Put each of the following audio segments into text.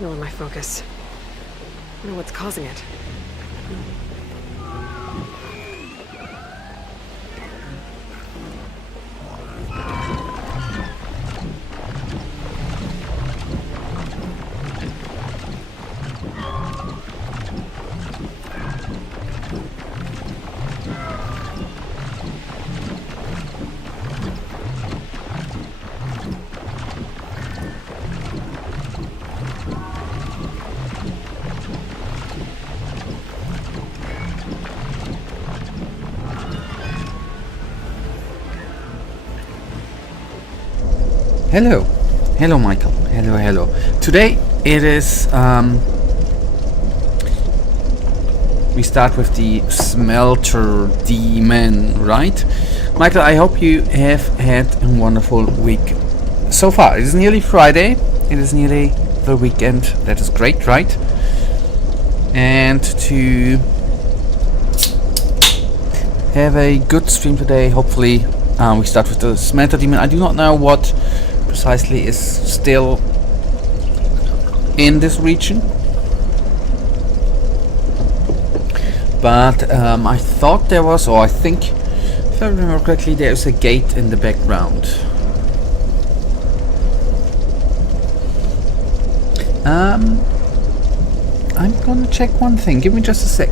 signal in my focus. I wonder what's causing it. Hello. Hello, Michael. Hello, hello. Today it is, we start with the Smelter demon, right? Michael, I hope you have had a wonderful week so far. It is nearly Friday. It is nearly the weekend. That is great, right? And to have a good stream today, hopefully we start with the Smelter demon. I do not know what precisely is still in this region, but I thought there was, or I think, if I remember correctly, there is a gate in the background. I'm gonna check one thing. Give me just a sec.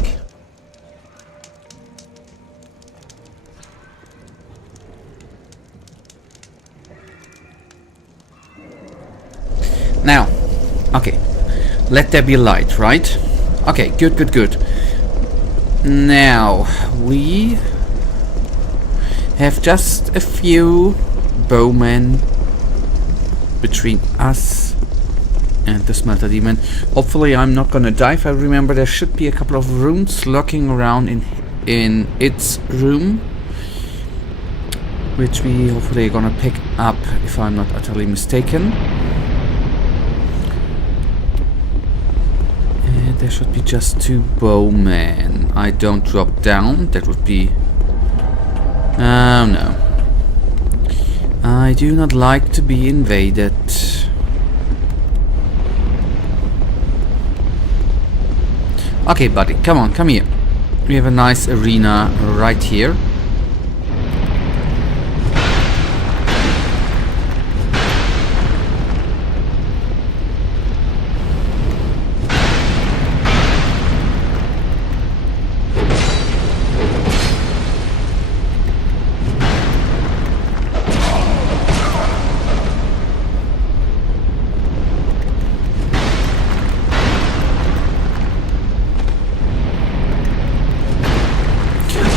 Now, okay, let there be light, right? Okay, good, good, good. Now, we have just a few bowmen between us and the Smelter demon. Hopefully I'm not gonna die. If I remember, there should be a couple of runes lurking around in its room, which we hopefully are gonna pick up if I'm not utterly mistaken. There should be just two bowmen. I don't drop down. That would be... Oh no. I do not like to be invaded. Okay, buddy. Come on, come here. We have a nice arena right here.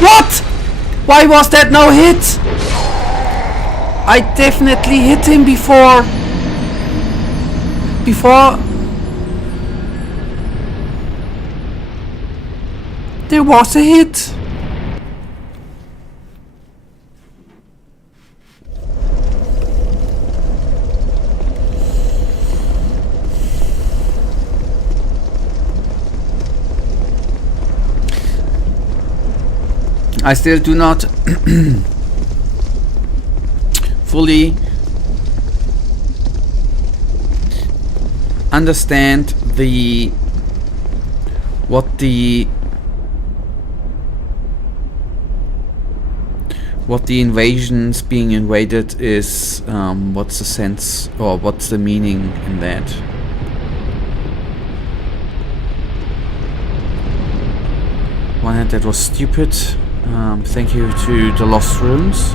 What? Why was that no hit? I definitely hit him before. There was a hit. I still do not fully understand what the invasions being invaded is. What's the sense, or what's the meaning in that? One hand, that was stupid. Thank you to the Lost Runes.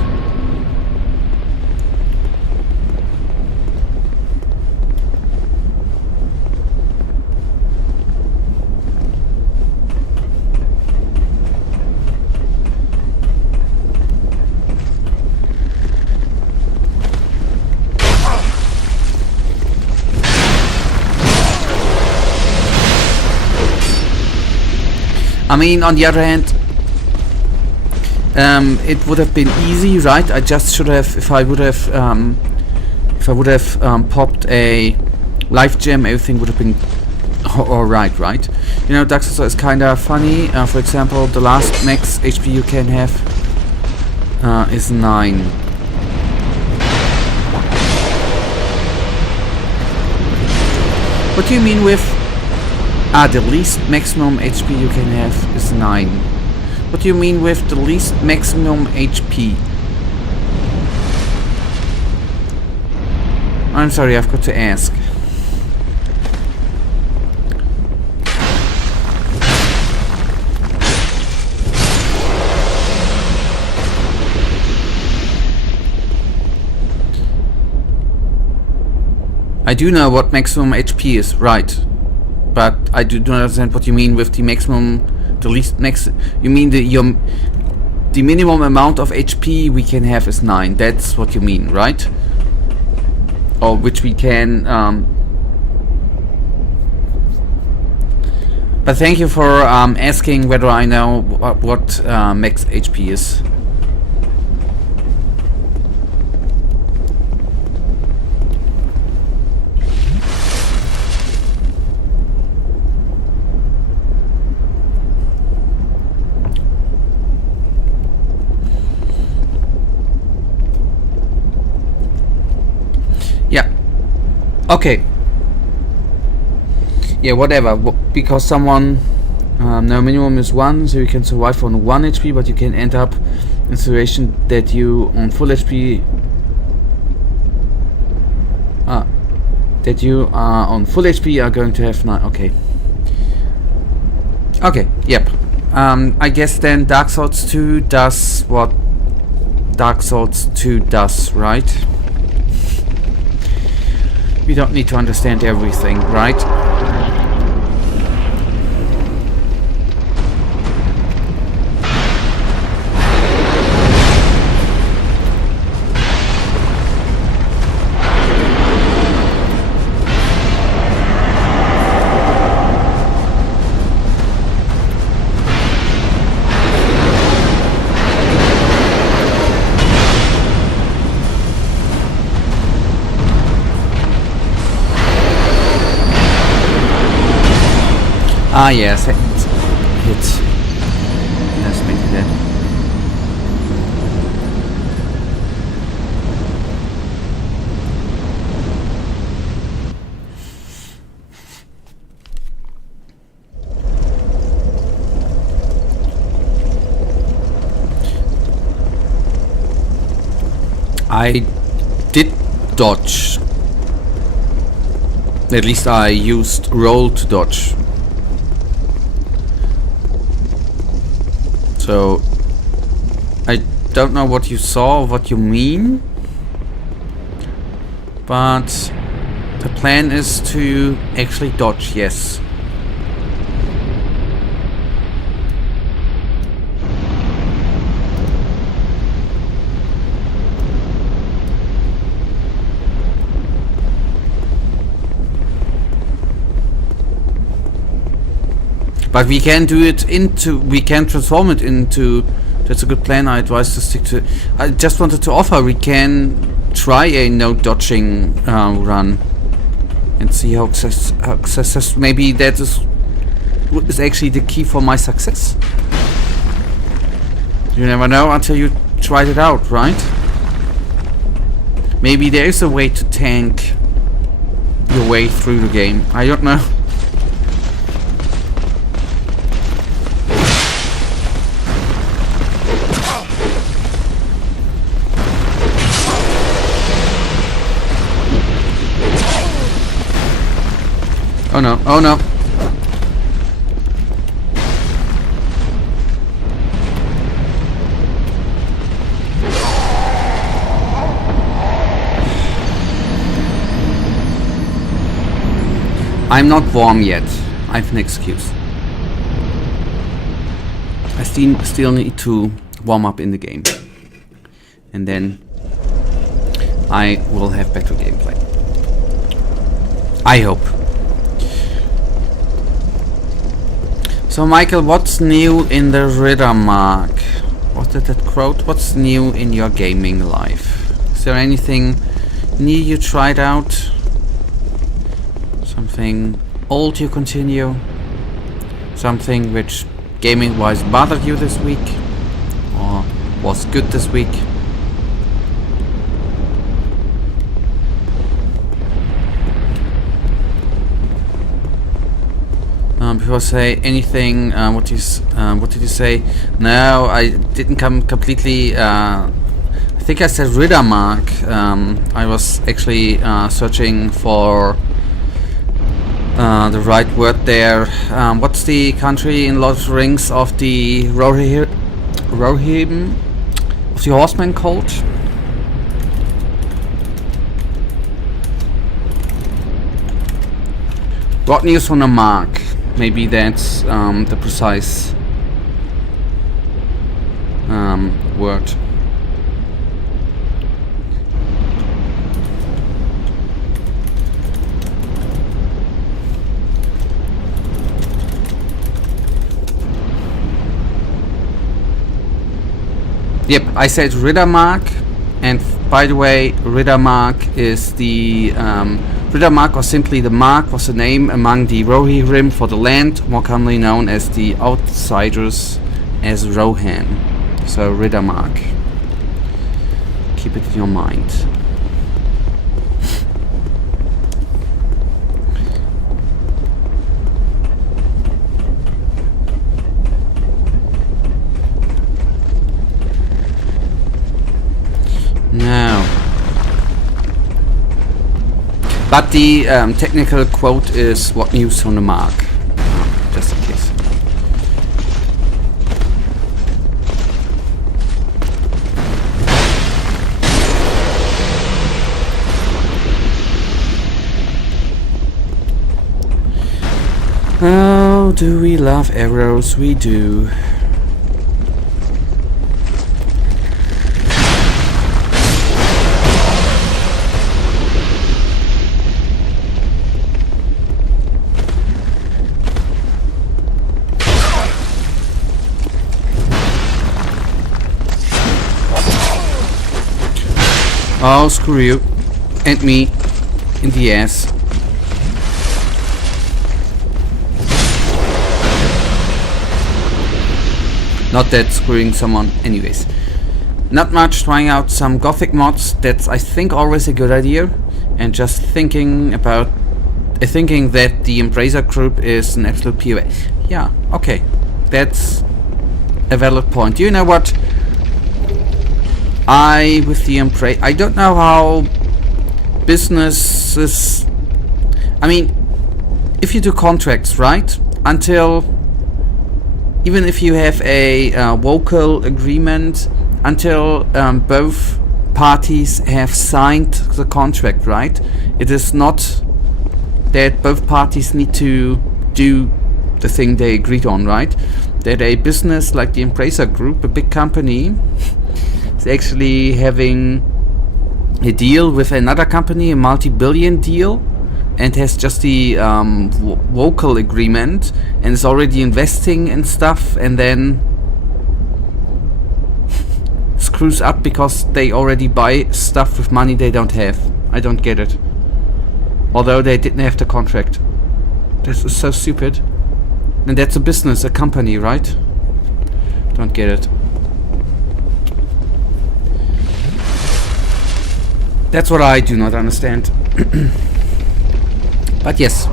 I mean, on the other hand, it would have been easy, right? I just should have, if I would have popped a life gem, everything would have been alright, right? You know, Dark Souls is kinda funny. For example, the last max HP you can have is 9. What do you mean with the least maximum HP you can have is 9? What do you mean with the least maximum HP? I'm sorry, I've got to ask. I do know what maximum HP is, right? But I do not understand what you mean with the maximum, the least max. You mean the minimum amount of HP we can have is 9. That's what you mean, right? Or which we can. But thank you for asking whether I know what max HP is. Okay. Yeah, whatever. Because someone... no, minimum is 1, so you can survive on 1 HP, but you can end up in a situation that you on full HP... that you are on full HP are going to have 9. Okay. Okay, yep. I guess then Dark Souls 2 does what Dark Souls 2 does, right? We don't need to understand everything, right? Ah yes, hit. Let's make it that. I did dodge. At least I used roll to dodge. So, I don't know what you saw or what you mean, but the plan is to actually dodge, yes. But we can do it into, we can transform it into, that's a good plan, I advise to stick to. I just wanted to offer, we can try a no dodging run and see how success, maybe that is actually the key for my success. You never know until you tried it out, right? Maybe there is a way to tank your way through the game, I don't know. Oh no, oh no. I'm not warm yet. I have an excuse. I still need to warm up in the game. And then I will have better gameplay. I hope. So Michael, what's new in the Ritter Mark? What did that quote? What's new in your gaming life? Is there anything new you tried out? Something old you continue? Something which gaming wise bothered you this week? Or was good this week? before I say anything, what did you say? No, I didn't come completely. I think I said Riddermark. I was actually searching for the right word there. What's the country in Lord of the Rings of the Rohirrim of the Horsemen called? Got news from the mark. Maybe that's the precise word. Yep, I said Riddermark, and by the way, Riddermark is the Riddermark, or simply the mark, was the name among the Rohirrim for the land, more commonly known as the outsiders as Rohan. So Riddermark. Keep it in your mind. Now, but the technical quote is what news on the mark, just in case. Oh, do we love arrows? We do. Oh, screw you. And me. In the ass. Not that screwing someone. Anyways. Not much. Trying out some Gothic mods. That's, I think, always a good idea. And just thinking about... thinking that the Embracer group is an absolute POA. Yeah, okay. That's a valid point. You know what? With the Embracer, I don't know how businesses, I mean, if you do contracts, right, until, even if you have a vocal agreement, until both parties have signed the contract, right, it is not that both parties need to do the thing they agreed on, right, that a business like the Embracer Group, a big company, is actually having a deal with another company, a multi-billion deal, and has just the vocal agreement and is already investing in stuff, and then screws up because they already buy stuff with money they don't have. I don't get it. Although they didn't have the contract. This is so stupid. And that's a business, a company, right? Don't get it. That's what I do not understand. But yes.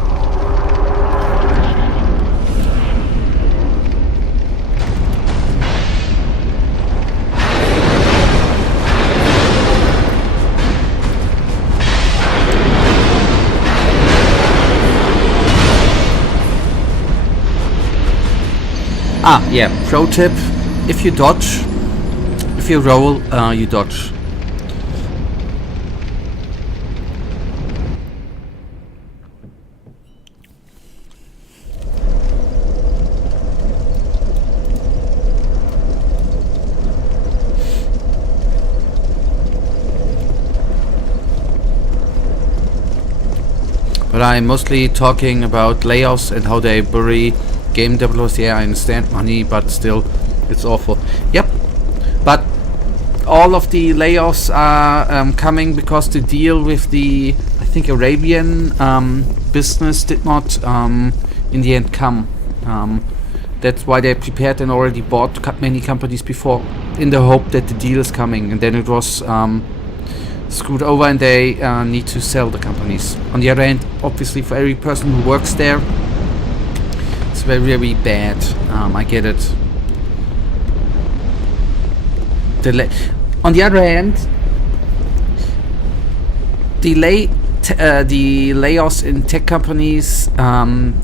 Ah, yeah, pro tip, if you dodge, if you roll, you dodge. But I'm mostly talking about layoffs and how they bury game developers. Yeah, I understand money, but still, it's awful. Yep. But all of the layoffs are coming because the deal with the, I think, Arabian business did not in the end come. That's why they prepared and already bought many companies before, in the hope that the deal is coming, and then it was screwed over and they need to sell the companies. On the other hand, obviously for every person who works there, it's very, very bad. I get it. On the other hand, the layoffs in tech companies in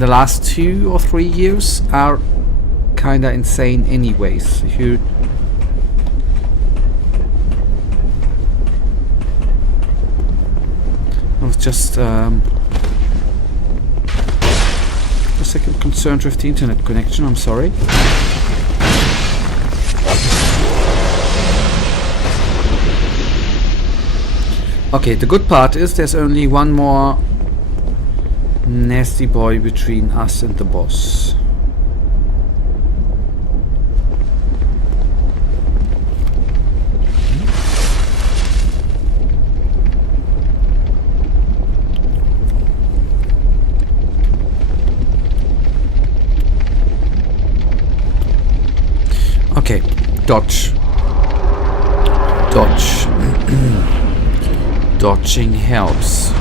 the last 2 or 3 years are kinda insane anyways. If you I was just a second concerned with the internet connection, I'm sorry. Okay, the good part is there's only one more nasty boy between us and the boss. Okay, dodge. Dodge. Dodging helps.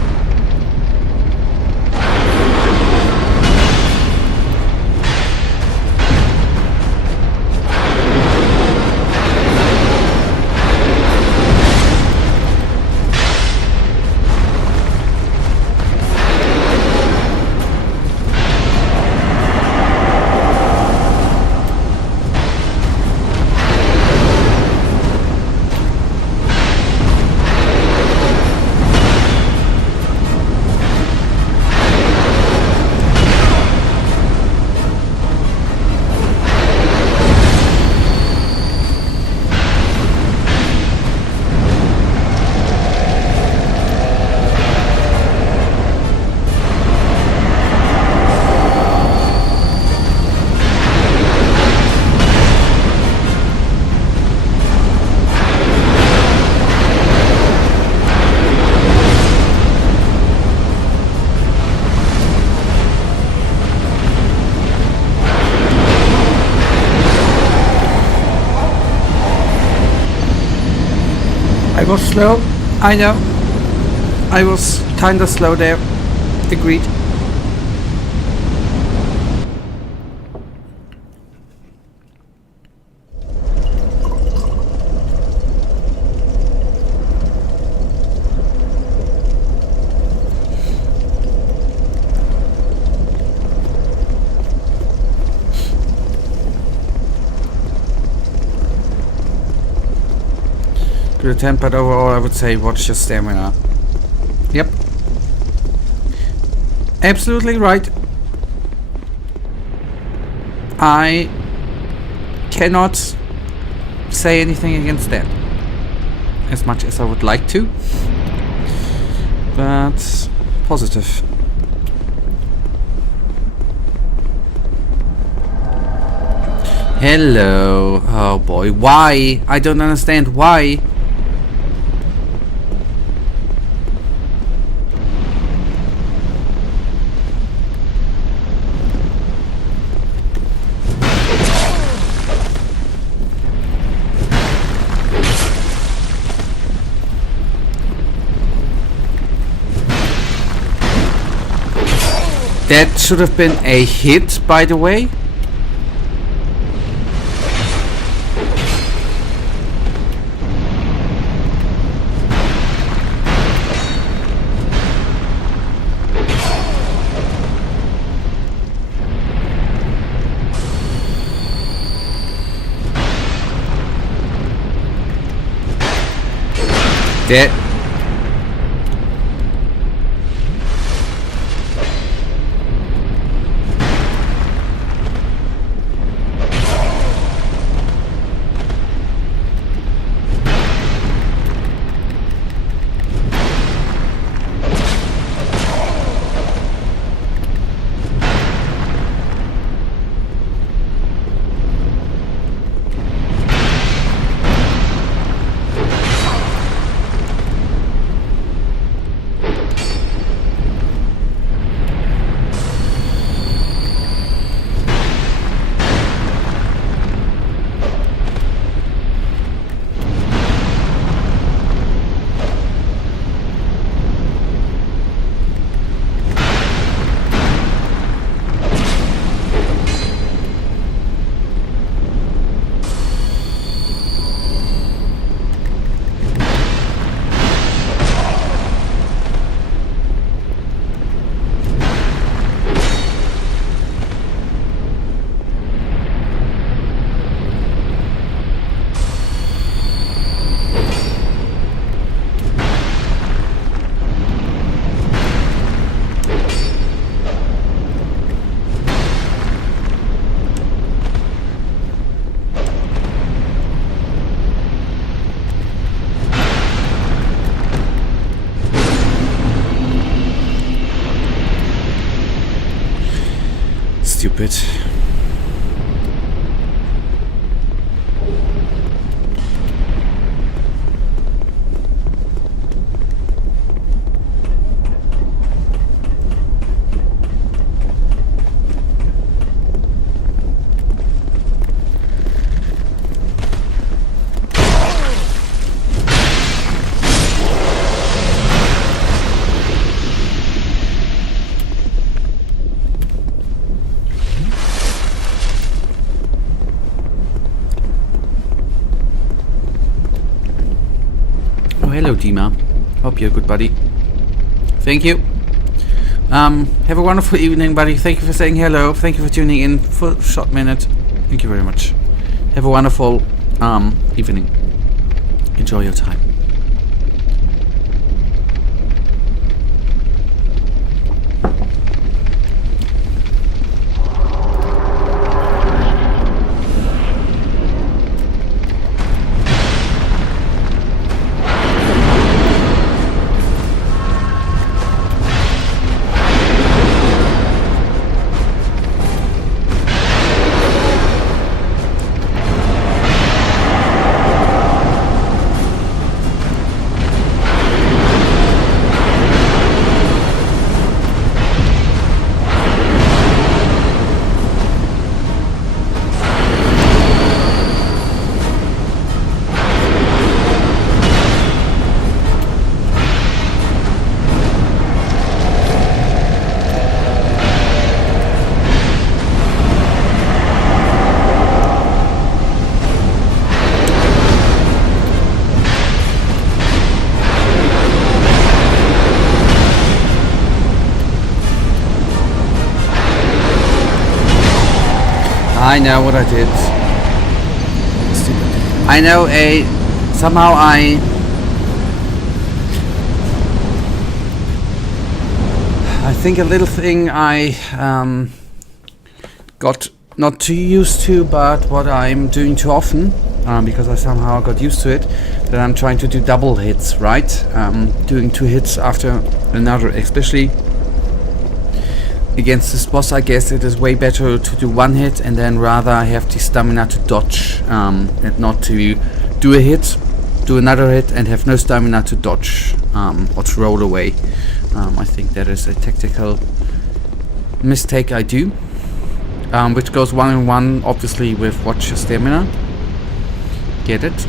I was slow, I know. I was kinda slow there. Agreed. Good attempt, but overall I would say watch your stamina. Yep. Absolutely right. I cannot say anything against that. As much as I would like to. But positive. Hello. Oh boy. Why? I don't understand why. That should have been a hit, by the way. That stupid. Hello, Dima. Hope you're good, buddy. Thank you. Have a wonderful evening, buddy. Thank you for saying hello. Thank you for tuning in for a short minute. Thank you very much. Have a wonderful evening. Enjoy your time. I know what I did. I know somehow I think a little thing I got not too used to, but what I'm doing too often, because I somehow got used to it, that I'm trying to do double hits, right? Doing 2 hits after another, especially against this boss. I guess it is way better to do 1 hit and then rather have the stamina to dodge, and not to do a hit, do another hit and have no stamina to dodge or to roll away. I think that is a tactical mistake I do, which goes 1-on-1 obviously with watch your stamina. Get it?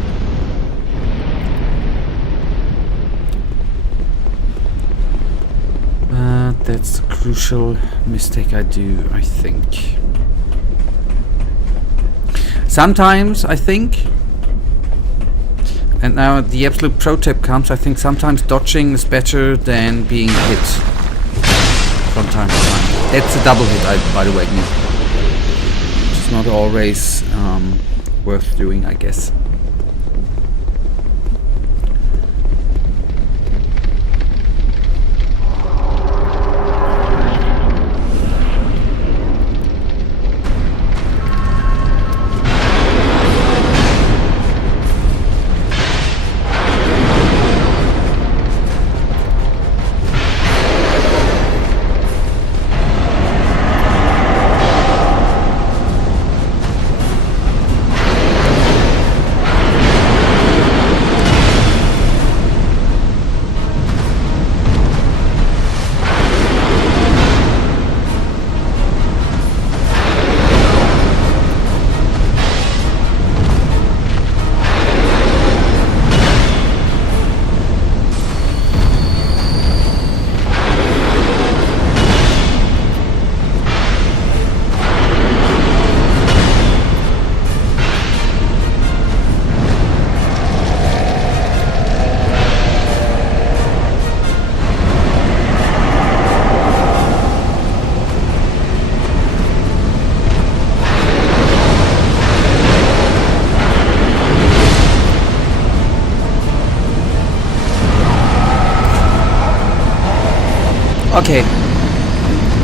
That's the crucial mistake I do, I think. Sometimes, I think, and now the absolute pro tip comes, I think sometimes dodging is better than being hit from time to time. That's a double hit, by the way. It's not always worth doing, I guess.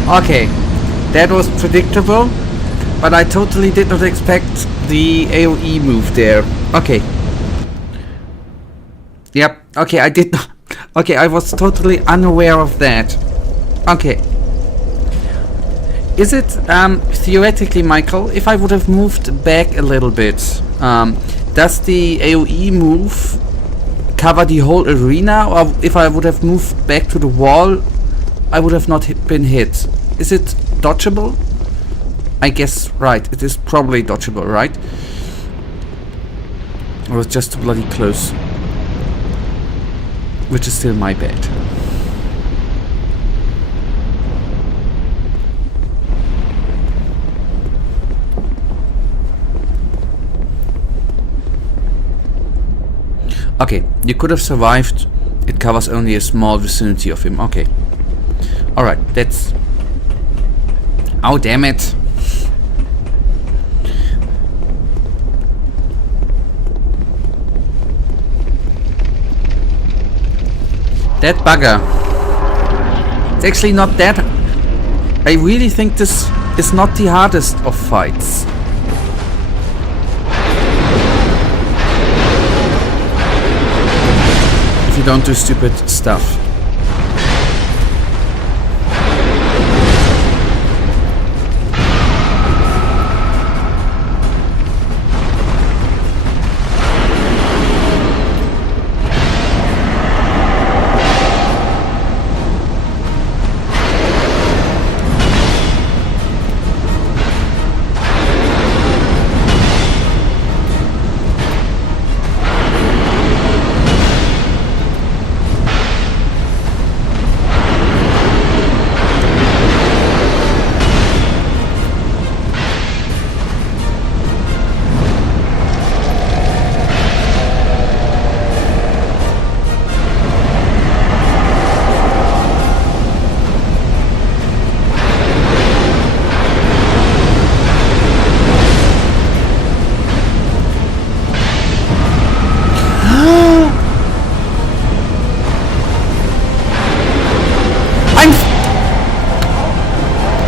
Okay, that was predictable, but I totally did not expect the AoE move there. Okay. Yep, okay, I did not. Okay, I was totally unaware of that. Okay. is it theoretically, Michael, if I would have moved back a little bit, does the AoE move cover the whole arena, or if I would have moved back to the wall, I would have not been hit? Is it dodgeable? I guess right. It is probably dodgeable, right? Or was just bloody close, which is still my bad. Okay, you could have survived. It covers only a small vicinity of him. Okay. Alright, that's... Oh, damn it. That bugger. It's actually not that... I really think this is not the hardest of fights. If you don't do stupid stuff.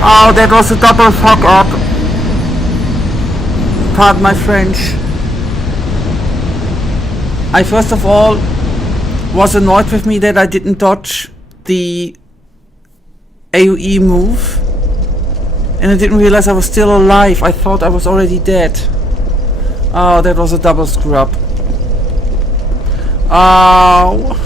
Oh, that was a double fuck up. Pardon my French. I first of all was annoyed with me that I didn't dodge the AoE move. And I didn't realize I was still alive. I thought I was already dead. Oh, that was a double screw up. Oh.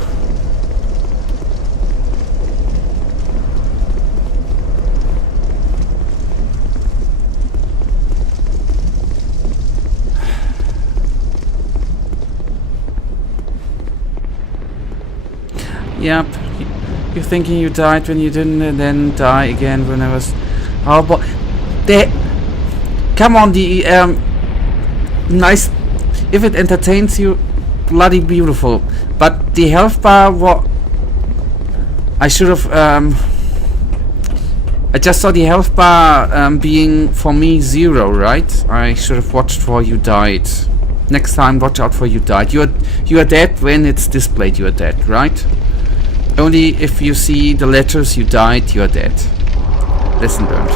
Yep, you're thinking you died when you didn't, and then die again when I was... Oh, but... Come on, the... nice... If it entertains you, bloody beautiful. But the health bar... I should have... I just saw the health bar being, for me, 0, right? I should have watched for you died. Next time, watch out for you died. You are dead when it's displayed you are dead, right? Only if you see the letters you died, you are dead. Lesson learned.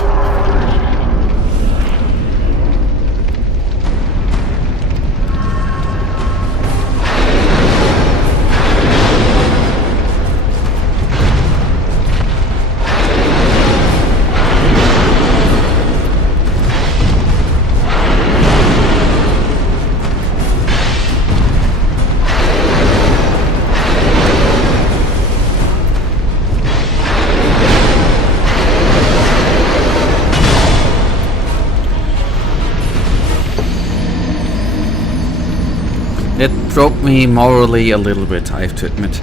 It broke me morally a little bit, I have to admit.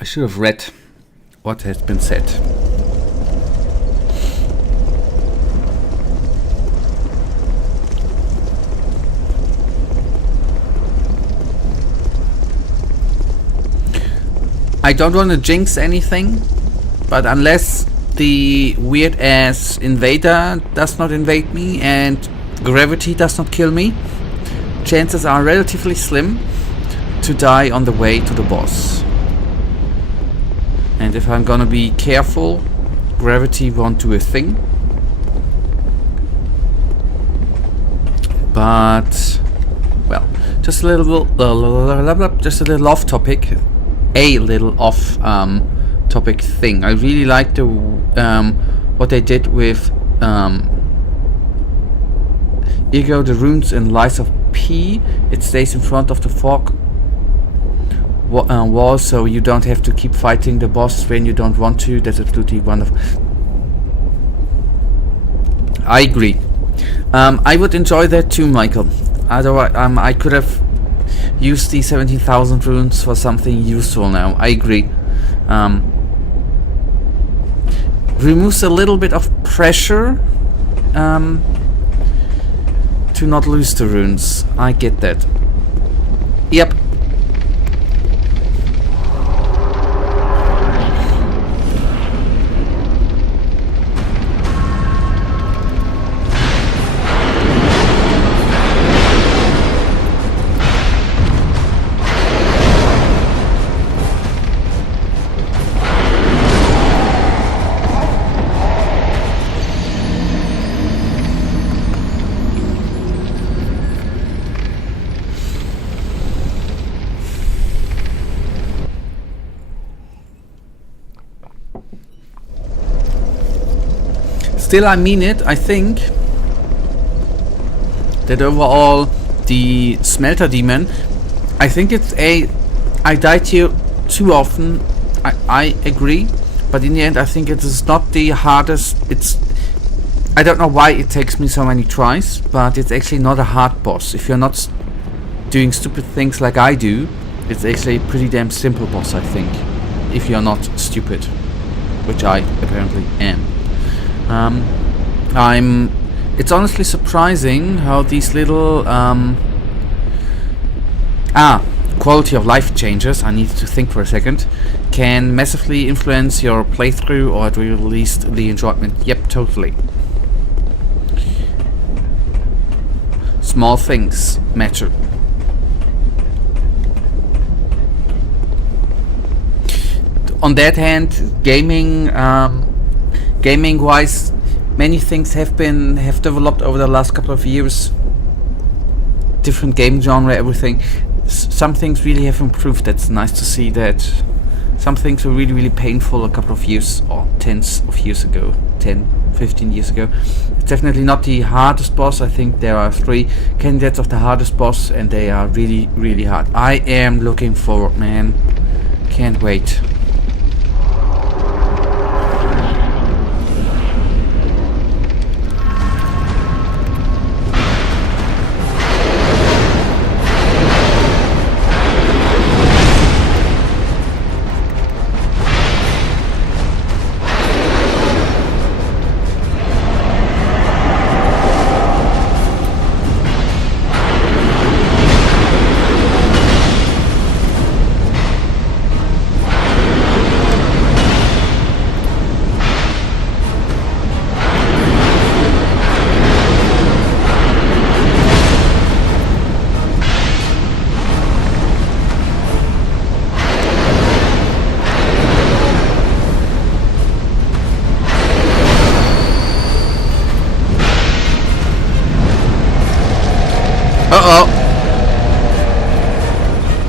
I should have read what has been said. I don't want to jinx anything, but unless the weird ass invader does not invade me and gravity does not kill me, chances are relatively slim to die on the way to the boss. And if I'm gonna be careful, gravity won't do a thing. But well, just a little off topic. a little off topic thing. I really like the what they did with here go the runes in Lies of P. It stays in front of the fog wall, so you don't have to keep fighting the boss when you don't want to. That's absolutely wonderful. I agree. I would enjoy that too, Michael. Otherwise, I could have used the 17,000 runes for something useful now. I agree. Removes a little bit of pressure to not lose the runes. I get that. Yep. Still, I mean it. I think that overall the Smelter demon, I think it's I died here too often. I agree, but in the end I think it is not the hardest. I don't know why it takes me so many tries, but it's actually not a hard boss. If you're not doing stupid things like I do, it's actually a pretty damn simple boss, I think, if you're not stupid, which I apparently am. It's honestly surprising how these little quality of life changes, I need to think for a second, can massively influence your playthrough, or at least the enjoyment. Yep, totally. Small things matter. On that hand, gaming wise, many things have developed over the last couple of years. Different game genre, everything. Some things really have improved. That's nice to see that. Some things were really, really painful a couple of years or tens of years ago, 10, 15 years ago. It's definitely not the hardest boss. I think there are 3 candidates of the hardest boss, and they are really, really hard. I am looking forward, man. Can't wait.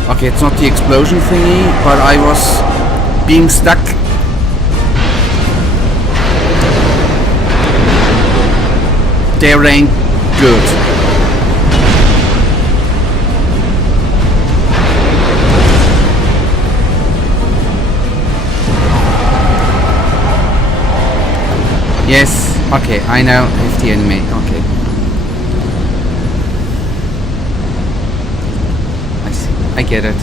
Okay, it's not the explosion thingy, but I was being stuck. There ain't good. Yes, okay, I now have the enemy. Okay. I get it.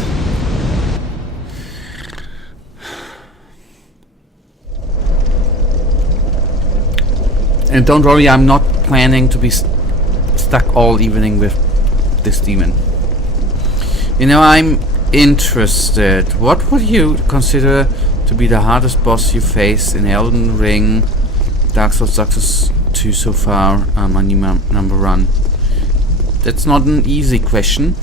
And don't worry, I'm not planning to be stuck all evening with this demon. You know, I'm interested. What would you consider to be the hardest boss you face in Elden Ring, Dark Souls 2 so far, on your number run? That's not an easy question.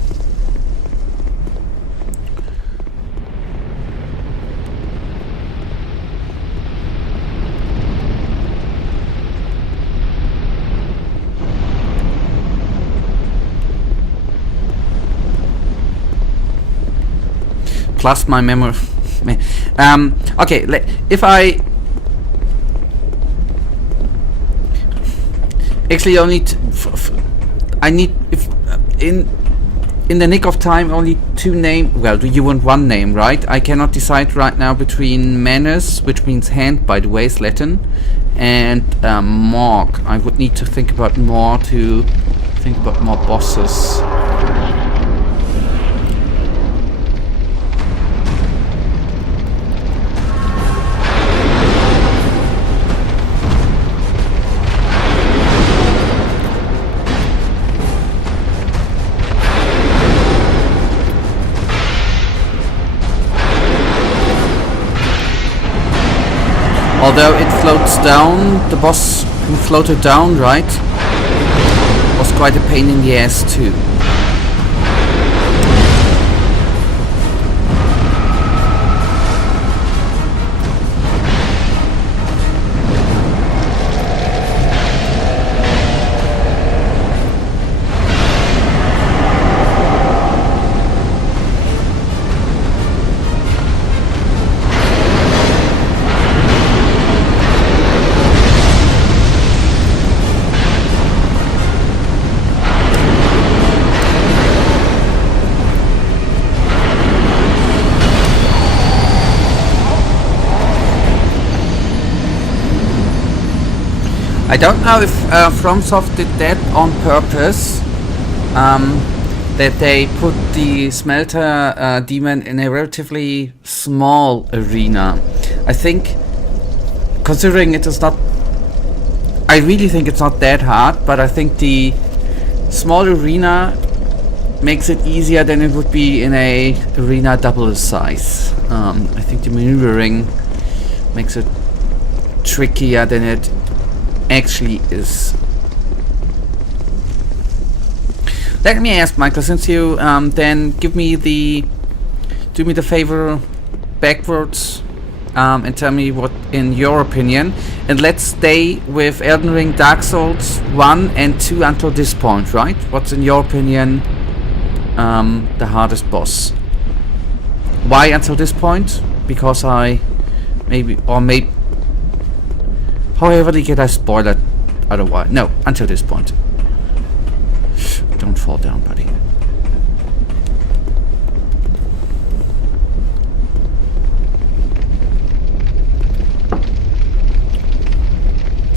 lost my memory. Okay, if I actually only I need if in the nick of time only 2 name. Well, do you want 1 name, right? I cannot decide right now between manus, which means hand, by the way, is Latin, and morg. I would need to think about more bosses. Although it floats down, the boss who floated down, right, was quite a pain in the ass too. I don't know if FromSoft did that on purpose, that they put the Smelter demon in a relatively small arena. I think, considering it is not, I really think it's not that hard, but I think the small arena makes it easier than it would be in a arena double the size. I think the maneuvering makes it trickier than it actually is. Let me ask, Michael, since you then do me the favor backwards and tell me what in your opinion, and let's stay with Elden Ring, Dark Souls 1 and 2 until this point, right? What's in your opinion the hardest boss? Why until this point? Because I maybe however get I spoil it otherwise. No, until this point. Don't fall down, buddy.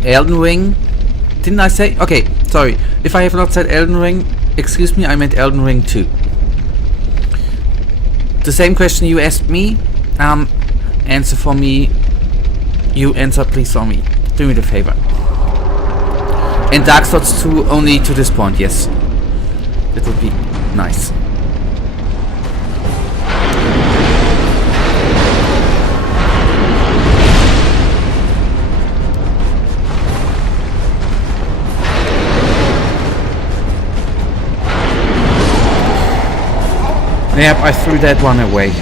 Elden Ring. Didn't I say? Okay, sorry. If I have not said Elden Ring, excuse me, I meant Elden Ring 2. The same question you asked me, answer for me. You answer please for me. Do me the favor. And Dark Souls 2 only to this point, yes. That would be nice. Yep, I threw that one away.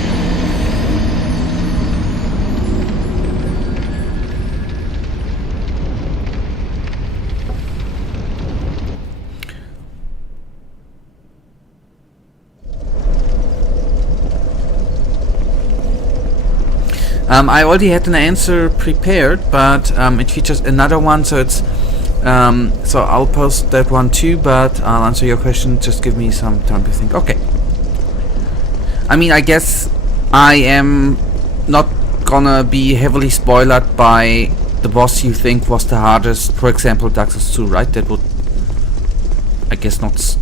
I already had an answer prepared, but it features another one, so it's so I'll post that one too, but I'll answer your question. Just give me some time to think. Okay. I mean, I guess I am not gonna be heavily spoiled by the boss you think was the hardest. For example, Dark Souls 2, right? That would, I guess, not.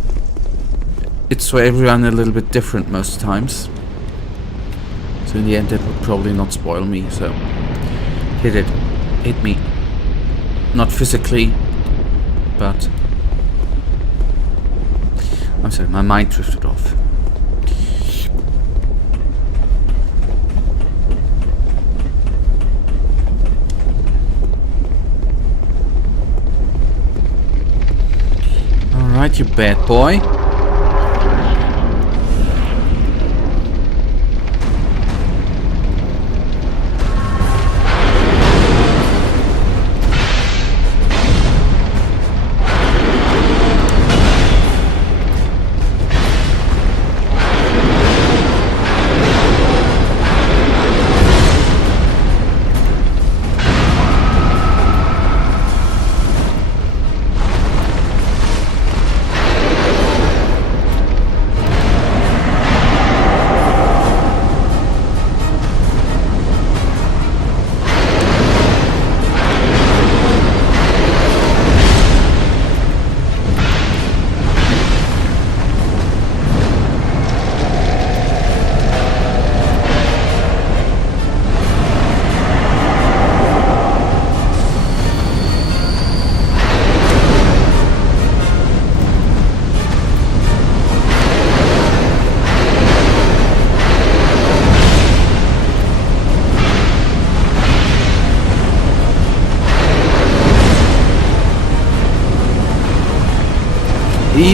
It's for everyone a little bit different most times. So in the end, that would probably not spoil me. So hit me, not physically, but I'm sorry, my mind drifted off. All right, you bad boy.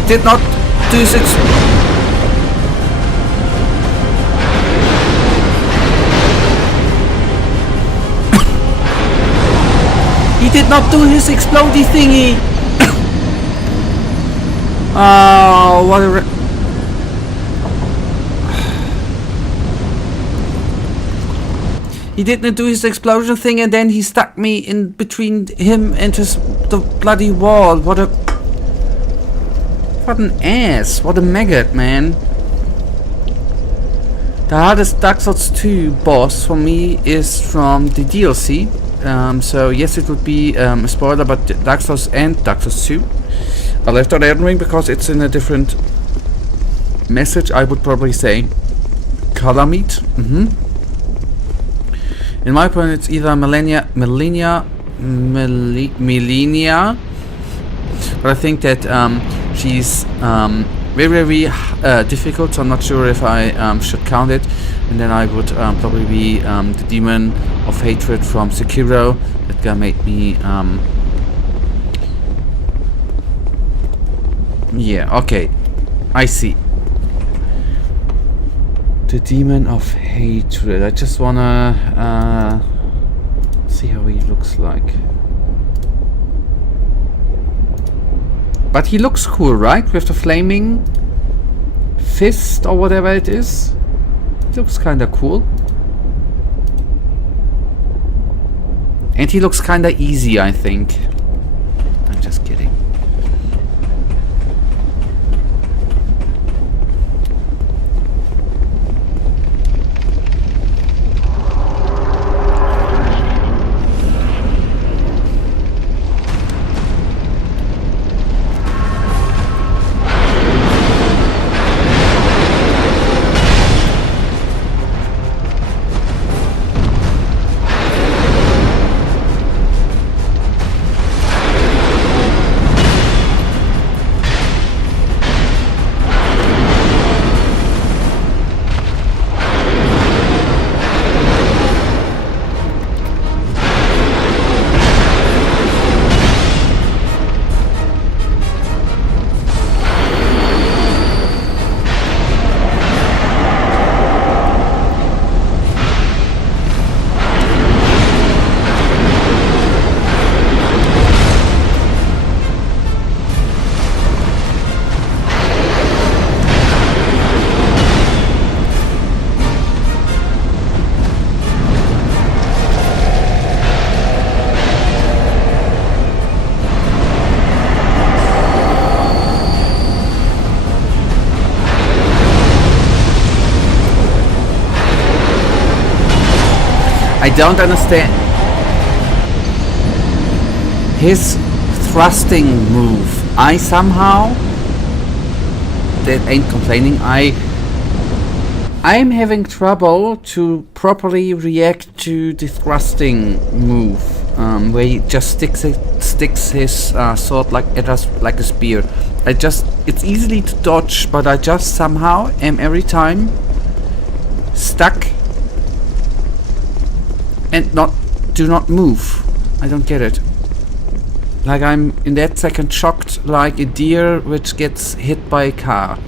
did not do his He did not do his explodey thingy! Oh, what a He didn't do his explosion thing, and then he stuck me in between him and the bloody wall. What an ass. What a maggot, man. The hardest Dark Souls 2 boss for me is from the DLC. So yes, it would be a spoiler, but Dark Souls and Dark Souls 2. I left out Elden Ring because it's in a different message, I would probably say. Color meat. In my opinion, it's either Millennia, but I think that she's very, very difficult, so I'm not sure if I should count it. And then I would probably be the demon of hatred from Sekiro. That guy made me... yeah, okay. I see. The demon of hatred. I just wanna see how he looks like. But he looks cool, right? With the flaming fist or whatever it is. It looks kinda cool. And he looks kinda easy, I think. I'm just kidding. I don't understand his thrusting move. I somehow, that ain't complaining, I'm having trouble to properly react to the thrusting move, where he just sticks his sword like a spear. It's easily to dodge, but I just somehow am every time stuck and do not move. I don't get it. Like I'm in that second shocked like a deer which gets hit by a car.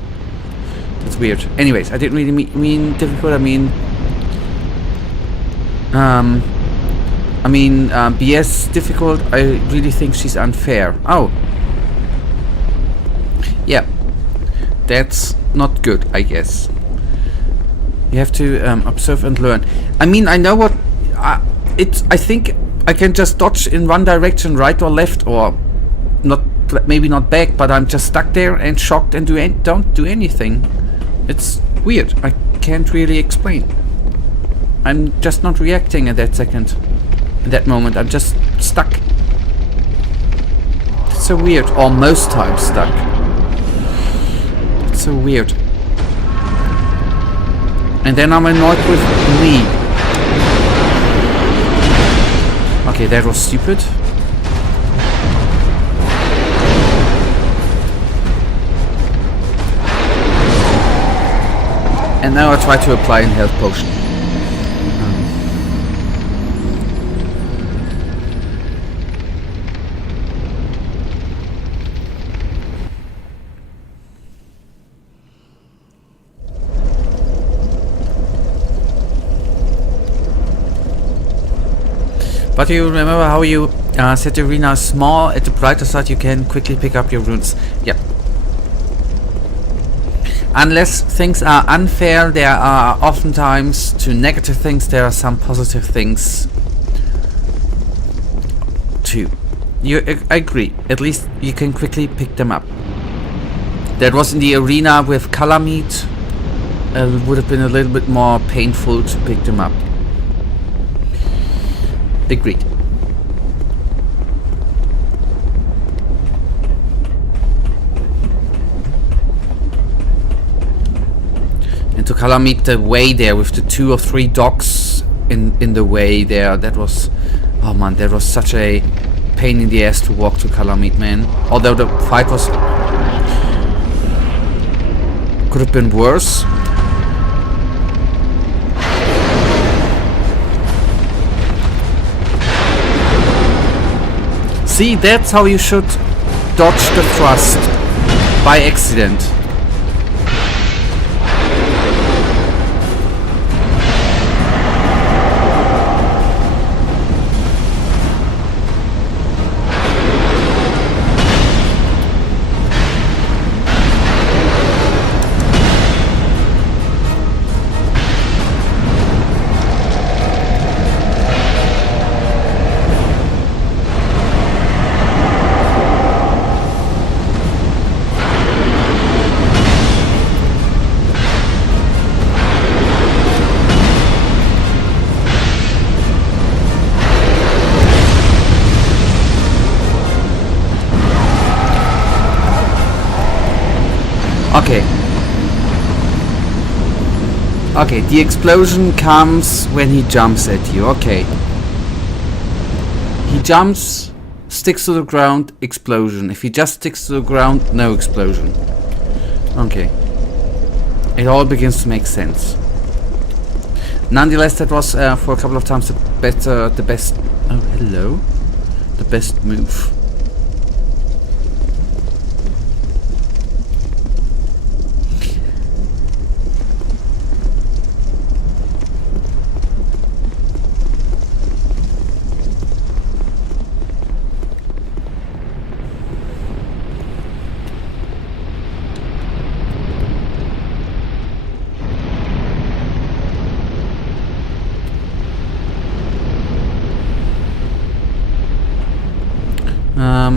That's weird. Anyways, I didn't really mean difficult. I mean BS difficult. I really think she's unfair. Oh. Yeah. That's not good, I guess. You have to observe and learn. I mean, I know what... I think I can just dodge in one direction, right or left, or maybe not back, but I'm just stuck there and shocked and don't do anything. It's weird. I can't really explain. I'm just not reacting at that second. In that moment, I'm just stuck. It's so weird. Or most times stuck. It's so weird. And then I'm annoyed with me. Okay, that was stupid. And now I try to apply a health potion. But you remember how you set the arena small, at the brighter side you can quickly pick up your runes. Yep. Unless things are unfair, there are oftentimes to negative things, there are some positive things too. I agree, at least you can quickly pick them up. That was in the arena with color meat. Would have been a little bit more painful to pick them up. Agreed. And to color meet the way there with the 2 or 3 dogs in the way there, that was, oh man, that was such a pain in the ass to walk to color meet, man. Although the fight was, could have been worse. See, that's how you should dodge the thrust, by accident. Okay, the explosion comes when he jumps at you. Okay. He jumps, sticks to the ground, explosion. If he just sticks to the ground, no explosion. Okay. It all begins to make sense. Nonetheless, that was for a couple of times the best. Oh, hello. The best move.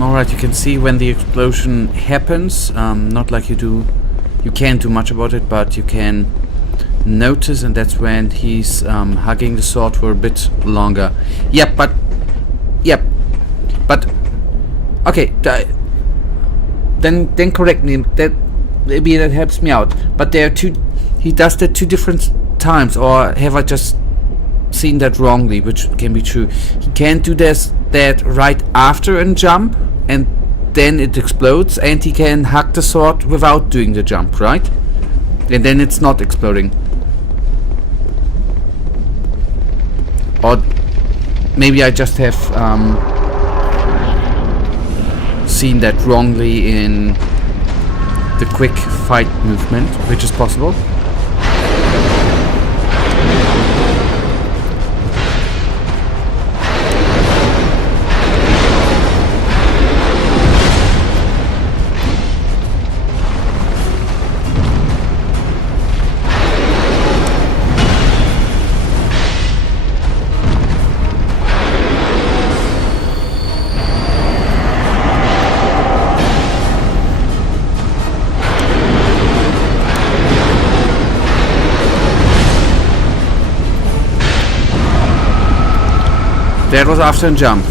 Alright, you can see when the explosion happens, not like you can't do much about it, but you can notice, and that's when he's hugging the sword for a bit longer. Okay, then correct me, that maybe that helps me out, but there are he does that 2 different times, or have I just seen that wrongly, which can be true. He can do that right after a jump, and then it explodes, and he can hack the sword without doing the jump, right? And then it's not exploding. Or maybe I just have seen that wrongly in the quick fight movement, which is possible. That was after a jump.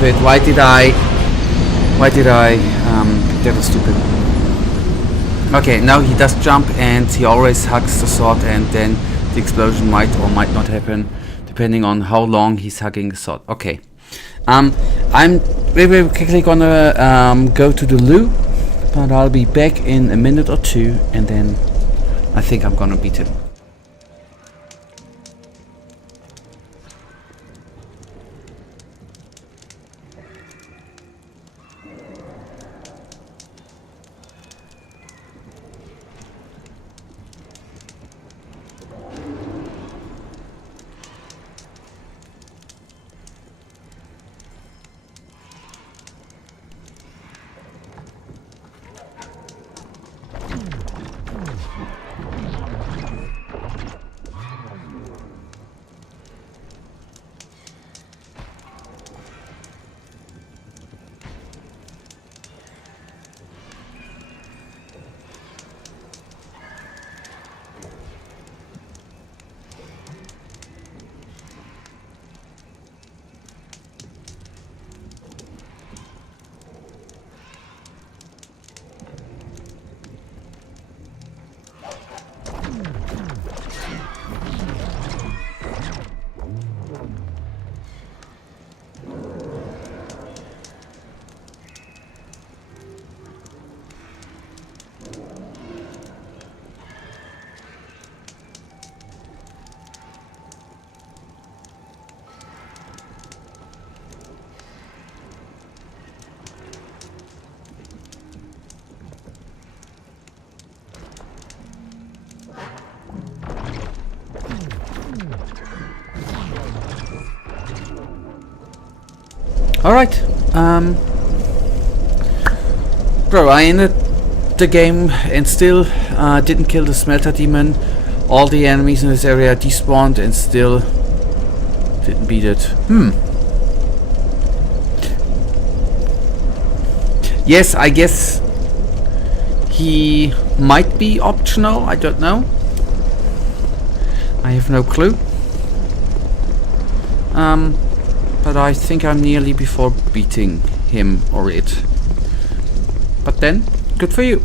stupid. Why did I that was stupid. Okay, now he does jump and he always hugs the sword, and then the explosion might or might not happen depending on how long he's hugging the sword. Okay. I'm very quickly gonna go to the loo, but I'll be back in a minute or two, and then I think I'm gonna beat him. Alright, bro, I ended the game and still didn't kill the Smelter demon. All the enemies in this area despawned and still didn't beat it. Yes, I guess he might be optional, I don't know. I have no clue. But I think I'm nearly before beating him or it. But then, good for you.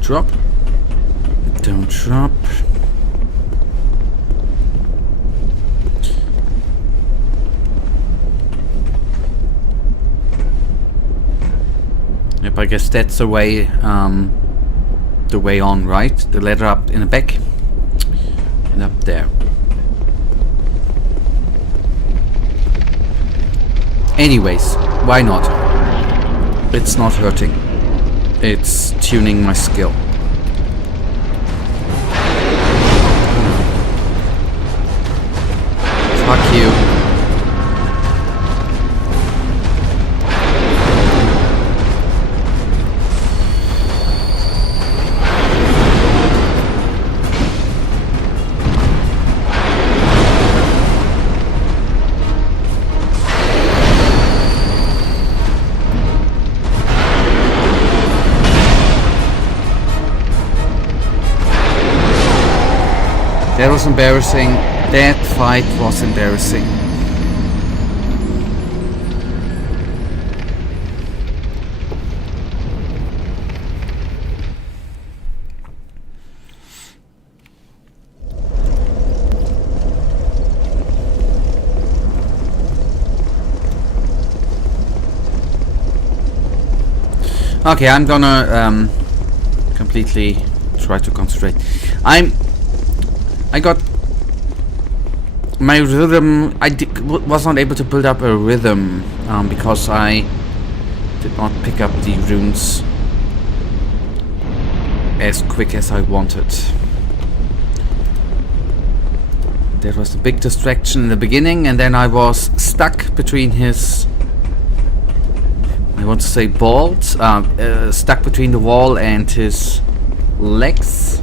Drop. Don't drop. Yep, I guess that's the way on, right? The ladder up in the back and up there. Anyways, why not? It's not hurting. It's tuning my skill. Fuck you. That was embarrassing. That fight was embarrassing. Okay, I'm gonna completely try to concentrate. I got my rhythm. I was not able to build up a rhythm because I did not pick up the runes as quick as I wanted. That was a big distraction in the beginning, and then I was stuck between his want to say balls, stuck between the wall and his legs.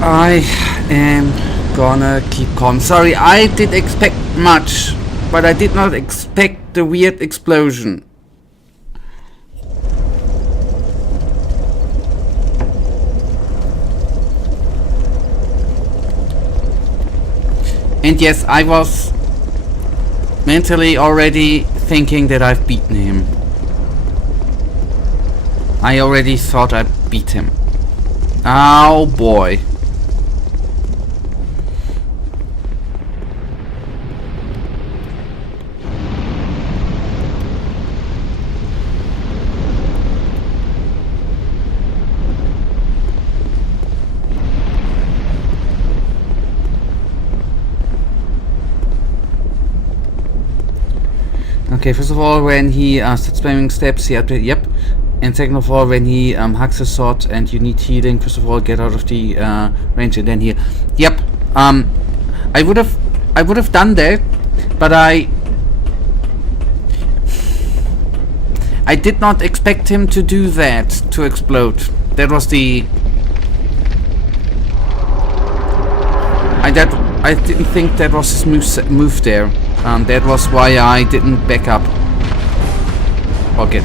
I am gonna keep calm. Sorry, I did expect much, but I did not expect the weird explosion. And yes, I was mentally already thinking that I've beaten him. I already thought I beat him. Oh boy. Okay, first of all, when he starts spamming steps, yep. And second of all, when he hacks his sword and you need healing, first of all, get out of the range and then heal. Yep. I would have done that, but I did not expect him to do that, to explode. That was the I didn't think that was his move there. That was why I didn't back up. Okay.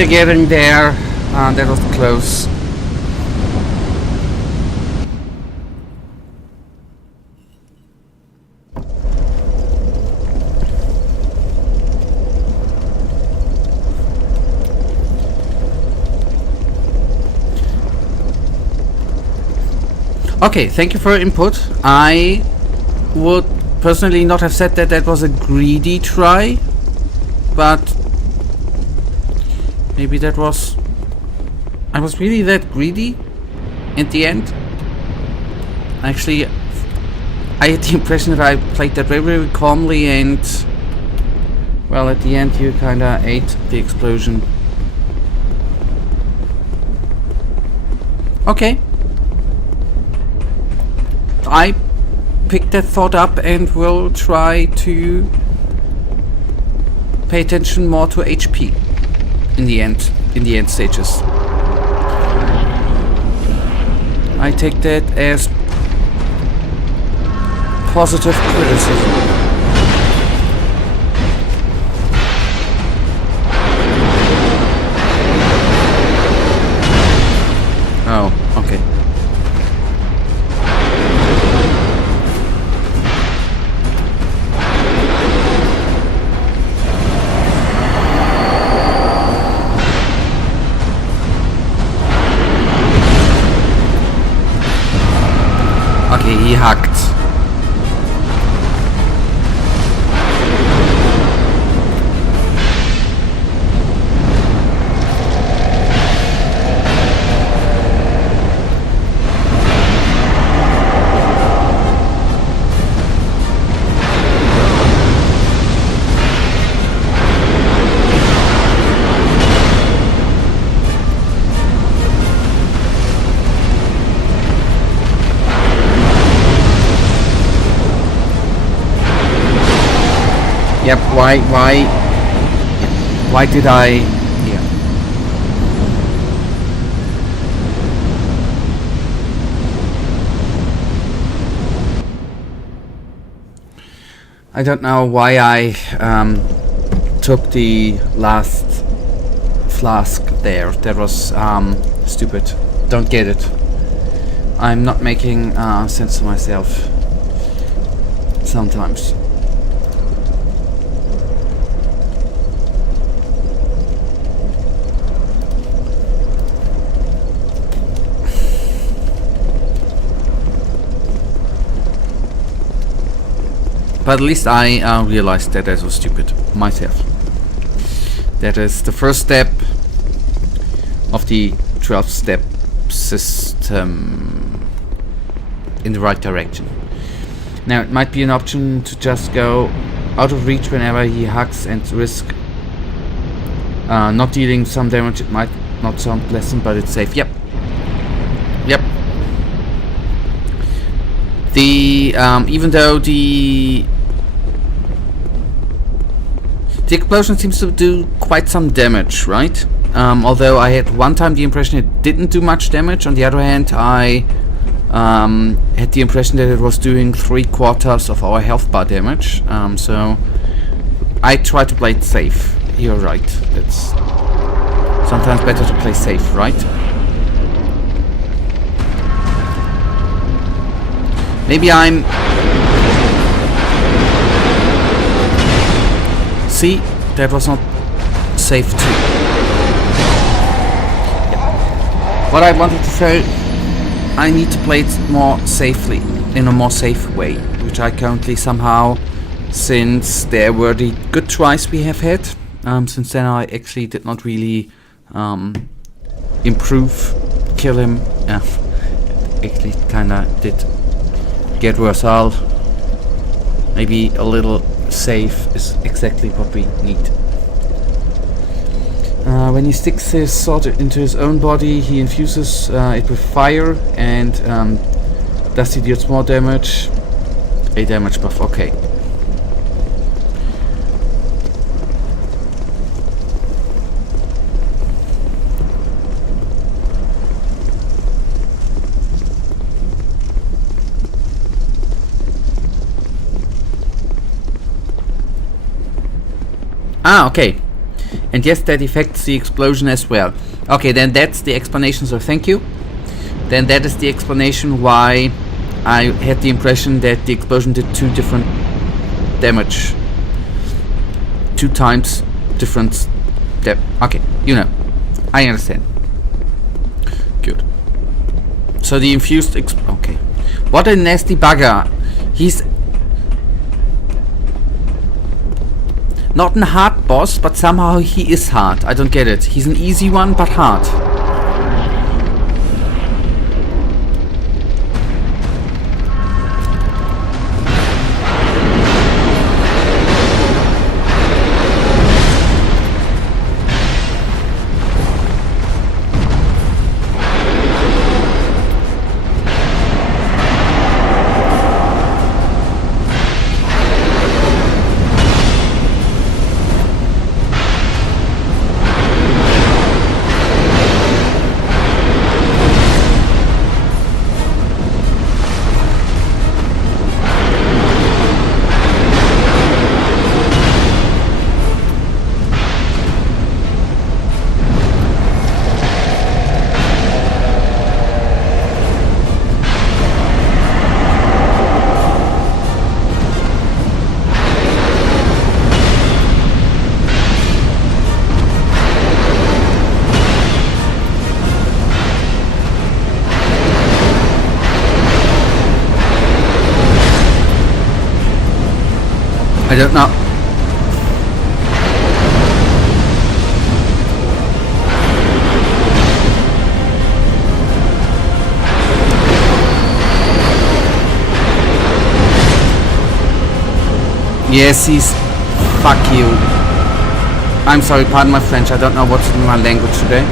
We are getting there. That was close. Okay, thank you for your input. I would personally not have said that that was a greedy try, but maybe that was... I was really that greedy at the end. Actually, I had the impression that I played that very, very calmly, and well, at the end you kinda ate the explosion. Okay. I picked that thought up and will try to pay attention more to HP in the end stages. I take that as positive criticism. Oh, okay. Okay, he hacked. Yep, why did I... Yeah. I don't know why I took the last flask there. That was stupid. Don't get it. I'm not making sense to myself sometimes. But at least I realized that I was stupid myself. That is the first step of the 12-step system in the right direction. Now it might be an option to just go out of reach whenever he hacks and risk not dealing some damage. It might not sound pleasant, but it's safe. Yep. The even though the explosion seems to do quite some damage, right? Although I had one time the impression it didn't do much damage. On the other hand, I had the impression that it was doing 3/4 of our health bar damage. So I try to play it safe. You're right. It's sometimes better to play safe, right? Maybe I'm... See, that was not safe too. Yeah. What I wanted to say, I need to play it more safely, in a more safe way, which I currently somehow, since there were the good tries we have had, since then I actually did not really improve, kill him. Actually kinda did get worse. Maybe a little safe is exactly what we need. When he sticks his sword into his own body, he infuses it with fire and does he deals more damage. A damage buff, okay. Okay. And yes, that affects the explosion as well. Okay, then that's the explanation, so thank you. Then that is the explanation why I had the impression that the explosion did 2 different damage. 2 times different okay, you know. I understand. Good. So the infused okay. What a nasty bugger. He's not a hard boss, but somehow he is hard. I don't get it. He's an easy one, but hard. I don't know. Yes, he's... Fuck you. I'm sorry, pardon my French. I don't know what's in my language today.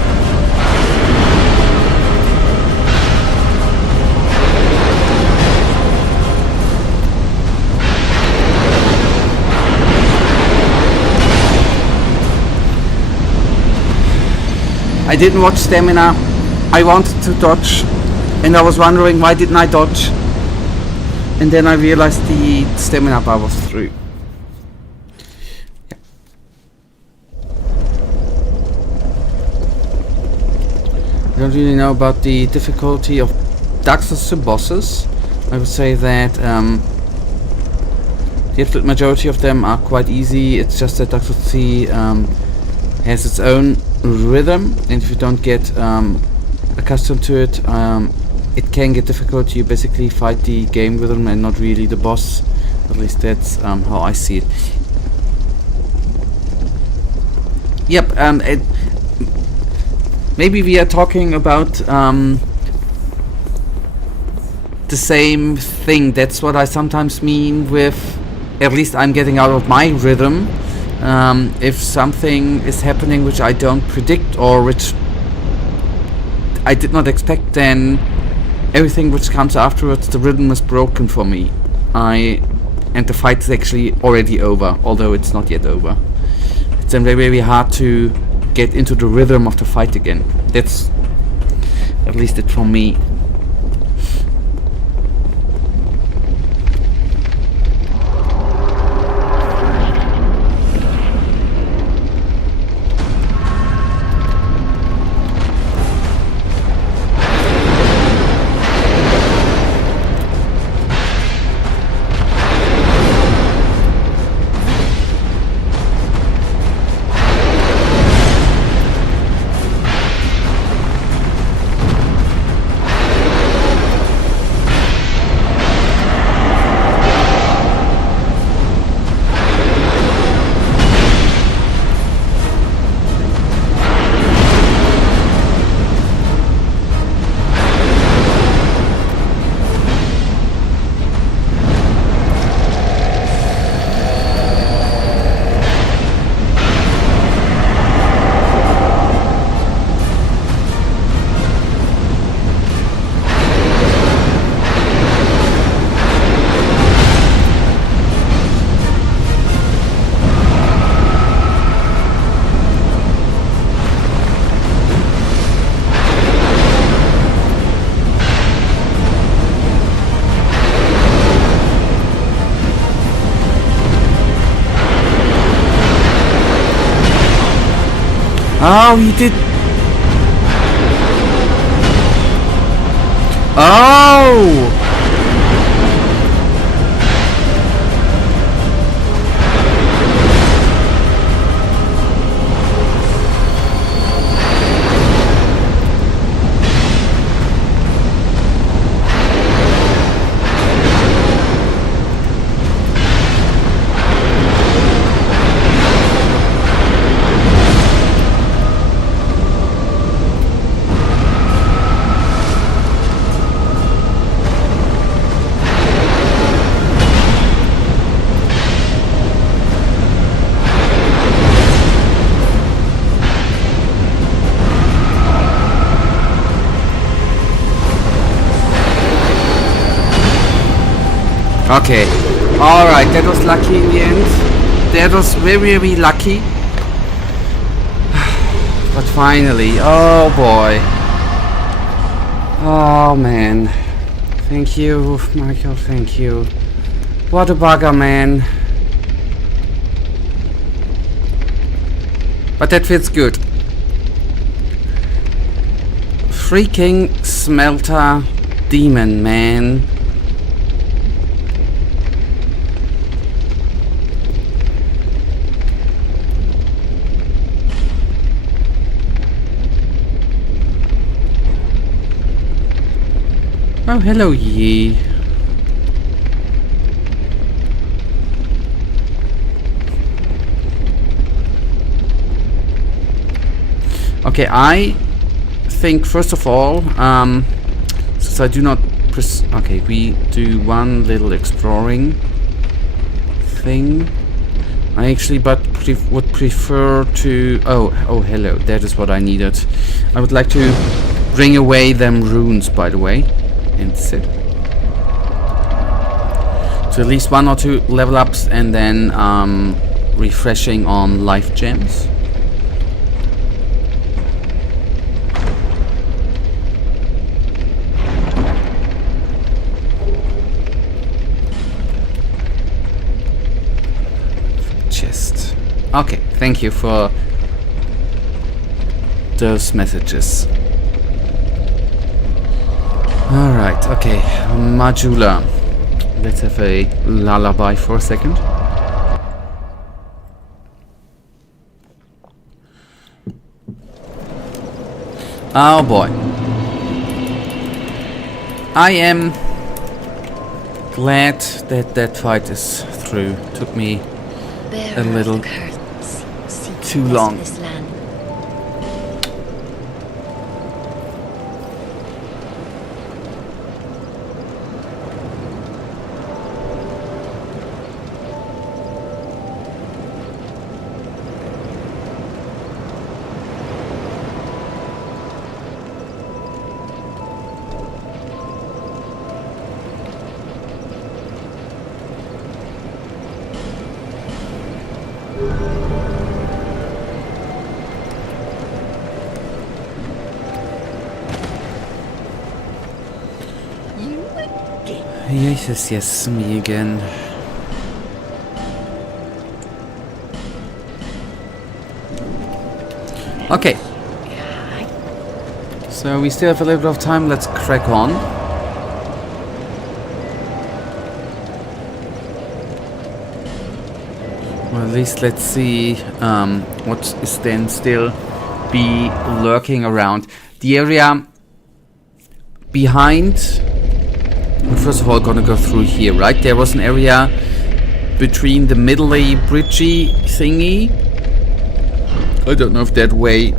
I didn't watch stamina. I wanted to dodge, and I was wondering why didn't I dodge, and then I realized the stamina bar was through. I don't really know about the difficulty of Dark Souls 2 bosses. I would say that the absolute majority of them are quite easy. It's just that Dark Souls 3 has its own rhythm, and if you don't get accustomed to it, it can get difficult. You basically fight the game rhythm and not really the boss. At least that's how I see it. Yep, maybe we are talking about the same thing. That's what I sometimes mean with, at least I'm getting out of my rhythm. If something is happening which I don't predict or which I did not expect, then everything which comes afterwards, the rhythm is broken for me. And the fight is actually already over, although it's not yet over. It's then very, very hard to get into the rhythm of the fight again. That's at least it for me. Oh, he did. Oh! Okay, alright, that was lucky in the end. That was very, very lucky. But finally, oh boy. Oh man. Thank you, Michael, thank you. What a bugger, man. But that feels good. Freaking Smelter demon, man. Oh, hello, ye. Okay, I think first of all, since I do not okay, we do one little exploring thing. I actually would prefer to. Oh, hello. That is what I needed. I would like to bring away them runes, by the way. Instead, so at least 1 or 2 level ups, and then refreshing on life gems. Chest. Okay, thank you for those messages. Alright, okay, Majula. Let's have a lullaby for a second. Oh boy. I am glad that that fight is through. Took me a little too long. Yes, me again. Okay. So we still have a little bit of time. Let's crack on. Well, at least let's see what is then still be lurking around. The area behind... First of all, gonna go through here, right? There was an area between the middle-y, bridgey thingy. I don't know if that way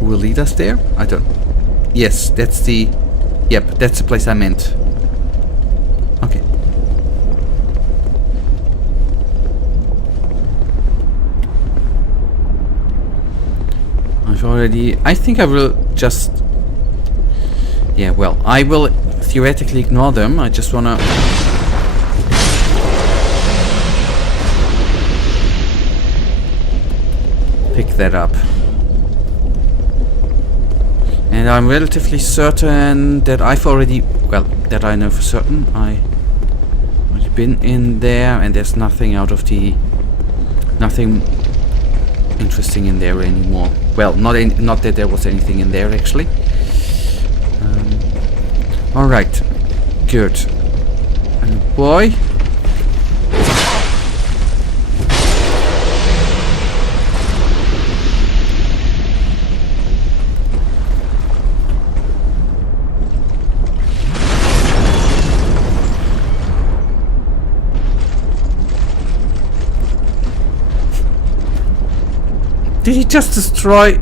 will lead us there. I don't... Yes, that's the... Yep, that's the place I meant. Okay. I've already... I think I will just... Yeah, well, I will theoretically ignore them. I just wanna... pick that up. And I'm relatively certain that I've already... Well, that I know for certain. I've already been in there, and there's nothing out of the... Nothing interesting in there anymore. Well, not that there was anything in there actually. All right, good. And boy. Did he just destroy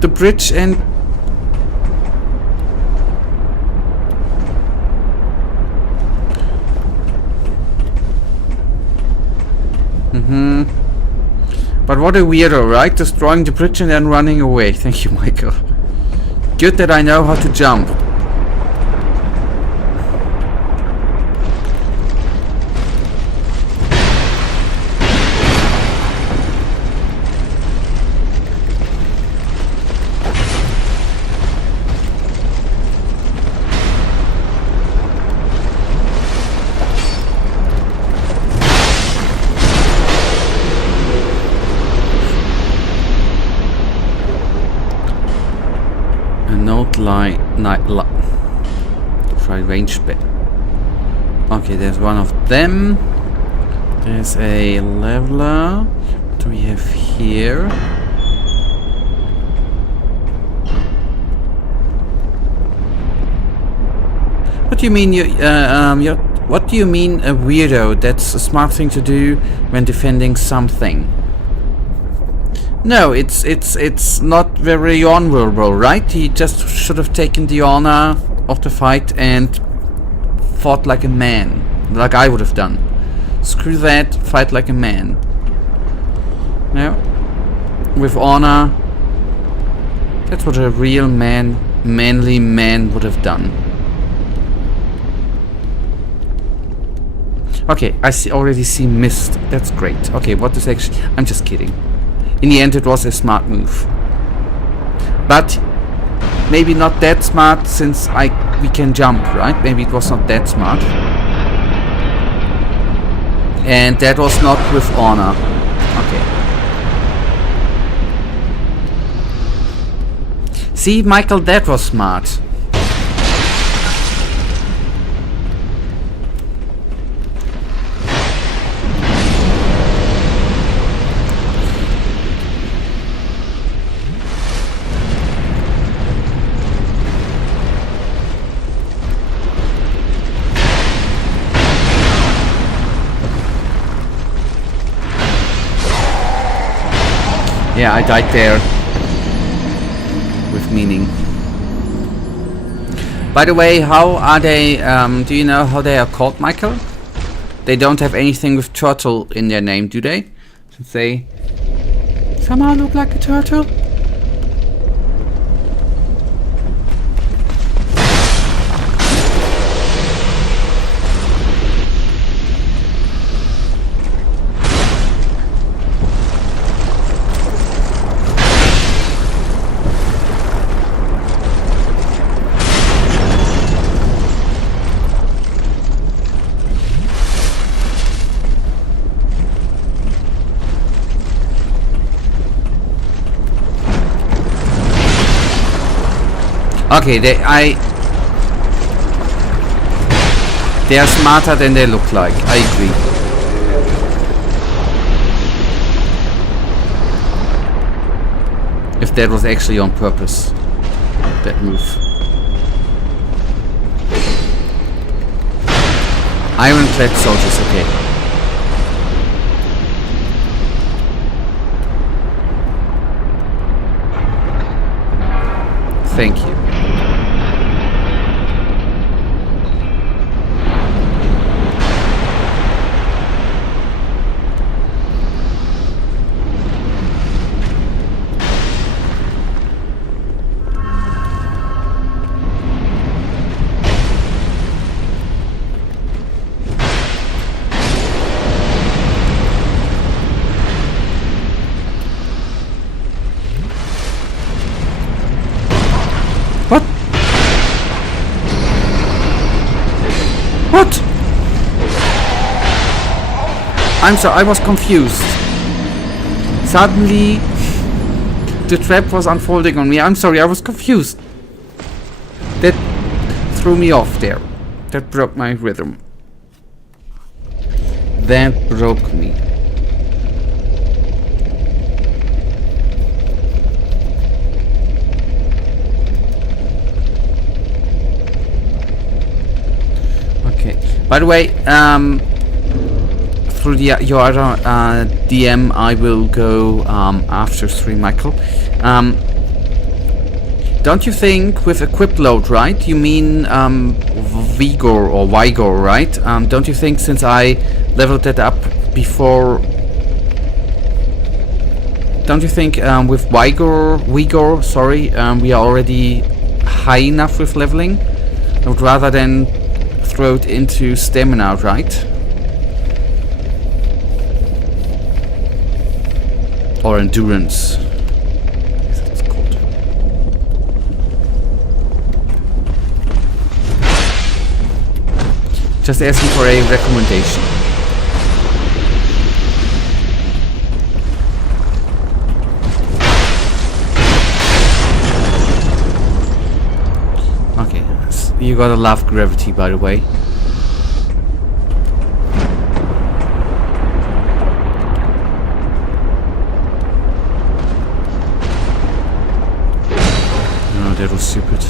the bridge and... But what a weirdo, right? Destroying the bridge and then running away. Thank you, Michael. Good that I know how to jump. Try range bit. Okay, there's one of them. There's a leveler. What do we have here? What do you mean what do you mean a weirdo? That's a smart thing to do when defending something. No, it's not very honorable, right? He just should have taken the honor of the fight and fought like a man, like I would have done. Screw that, fight like a man. No, with honor. That's what a real manly man would have done. Okay, already see mist. That's great. Okay, what is actually... I'm just kidding. In the end, it was a smart move. But maybe not that smart, since we can jump, right? Maybe it was not that smart. And that was not with honor. Okay. See, Michael, that was smart. Yeah, I died there. With meaning. By the way, how are they, do you know how they are called, Michael? They don't have anything with turtle in their name, do they? Since they somehow look like a turtle? Okay, they are smarter than they look like. I agree. If that was actually on purpose, that move. Ironclad soldiers, okay. Thank you. What? I'm sorry, I was confused. Suddenly, the trap was unfolding on me. I'm sorry, I was confused. That threw me off there. That broke my rhythm. That broke me. Okay. By the way, through your other DM, I will go after 3 Michael. Don't you think with equip load, right? You mean Vigor or Vigor, right? Don't you think since I leveled that up before? Don't you think with Vigor, sorry, we are already high enough with leveling? I would rather than throw it into stamina, right? Or endurance. Yes, it's called. Just asking for a recommendation. Okay, you gotta love gravity, by the way. That was stupid.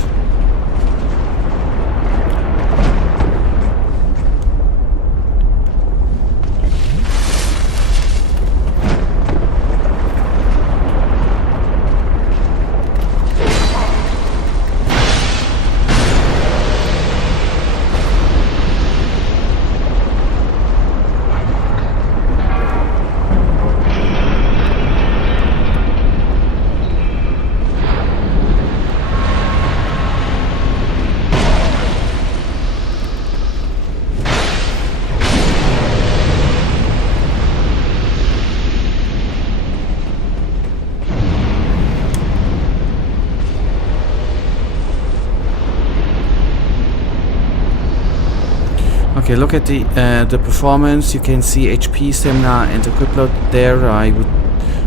Okay, look at the performance. You can see HP, stamina, and equip load there. I would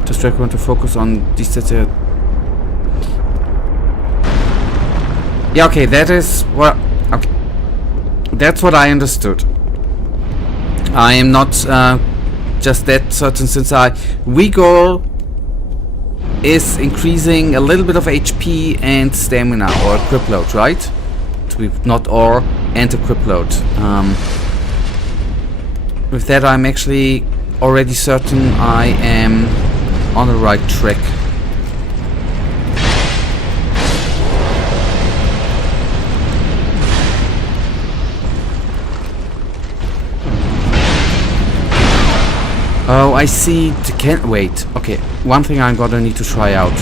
just recommend to focus on these stats. Yeah, okay, that is what. Okay, that's what I understood. I am not just that certain since Vigor is increasing a little bit of HP and stamina or equip load, right? Not or and equip load. With that, I'm actually already certain I am on the right track. Oh, I see. Wait. Okay, one thing I'm gonna need to try out.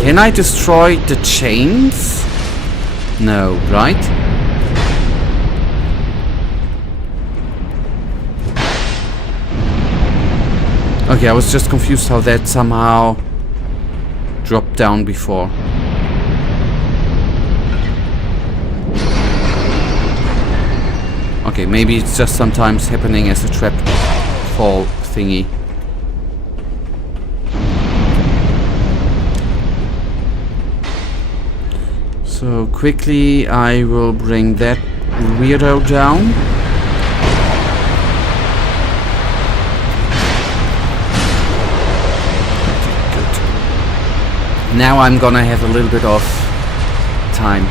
Can I destroy the chains? No, right? Okay, I was just confused how that somehow dropped down before. Okay, maybe it's just sometimes happening as a trap fall thingy. So quickly I will bring that weirdo down. Good. Now I'm gonna have a little bit of time.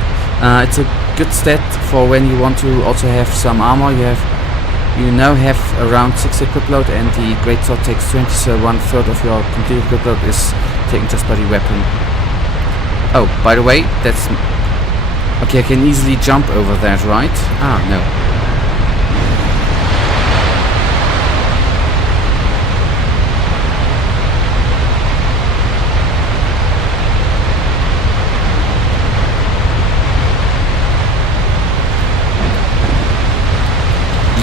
It's a good stat for when you want to also have some armor. You now have around 6 equip load, and the greatsword takes 20, so 1/3 of your complete equip load is taken just by the weapon. Oh, by the way, that's okay. I can easily jump over that, right? Ah, no.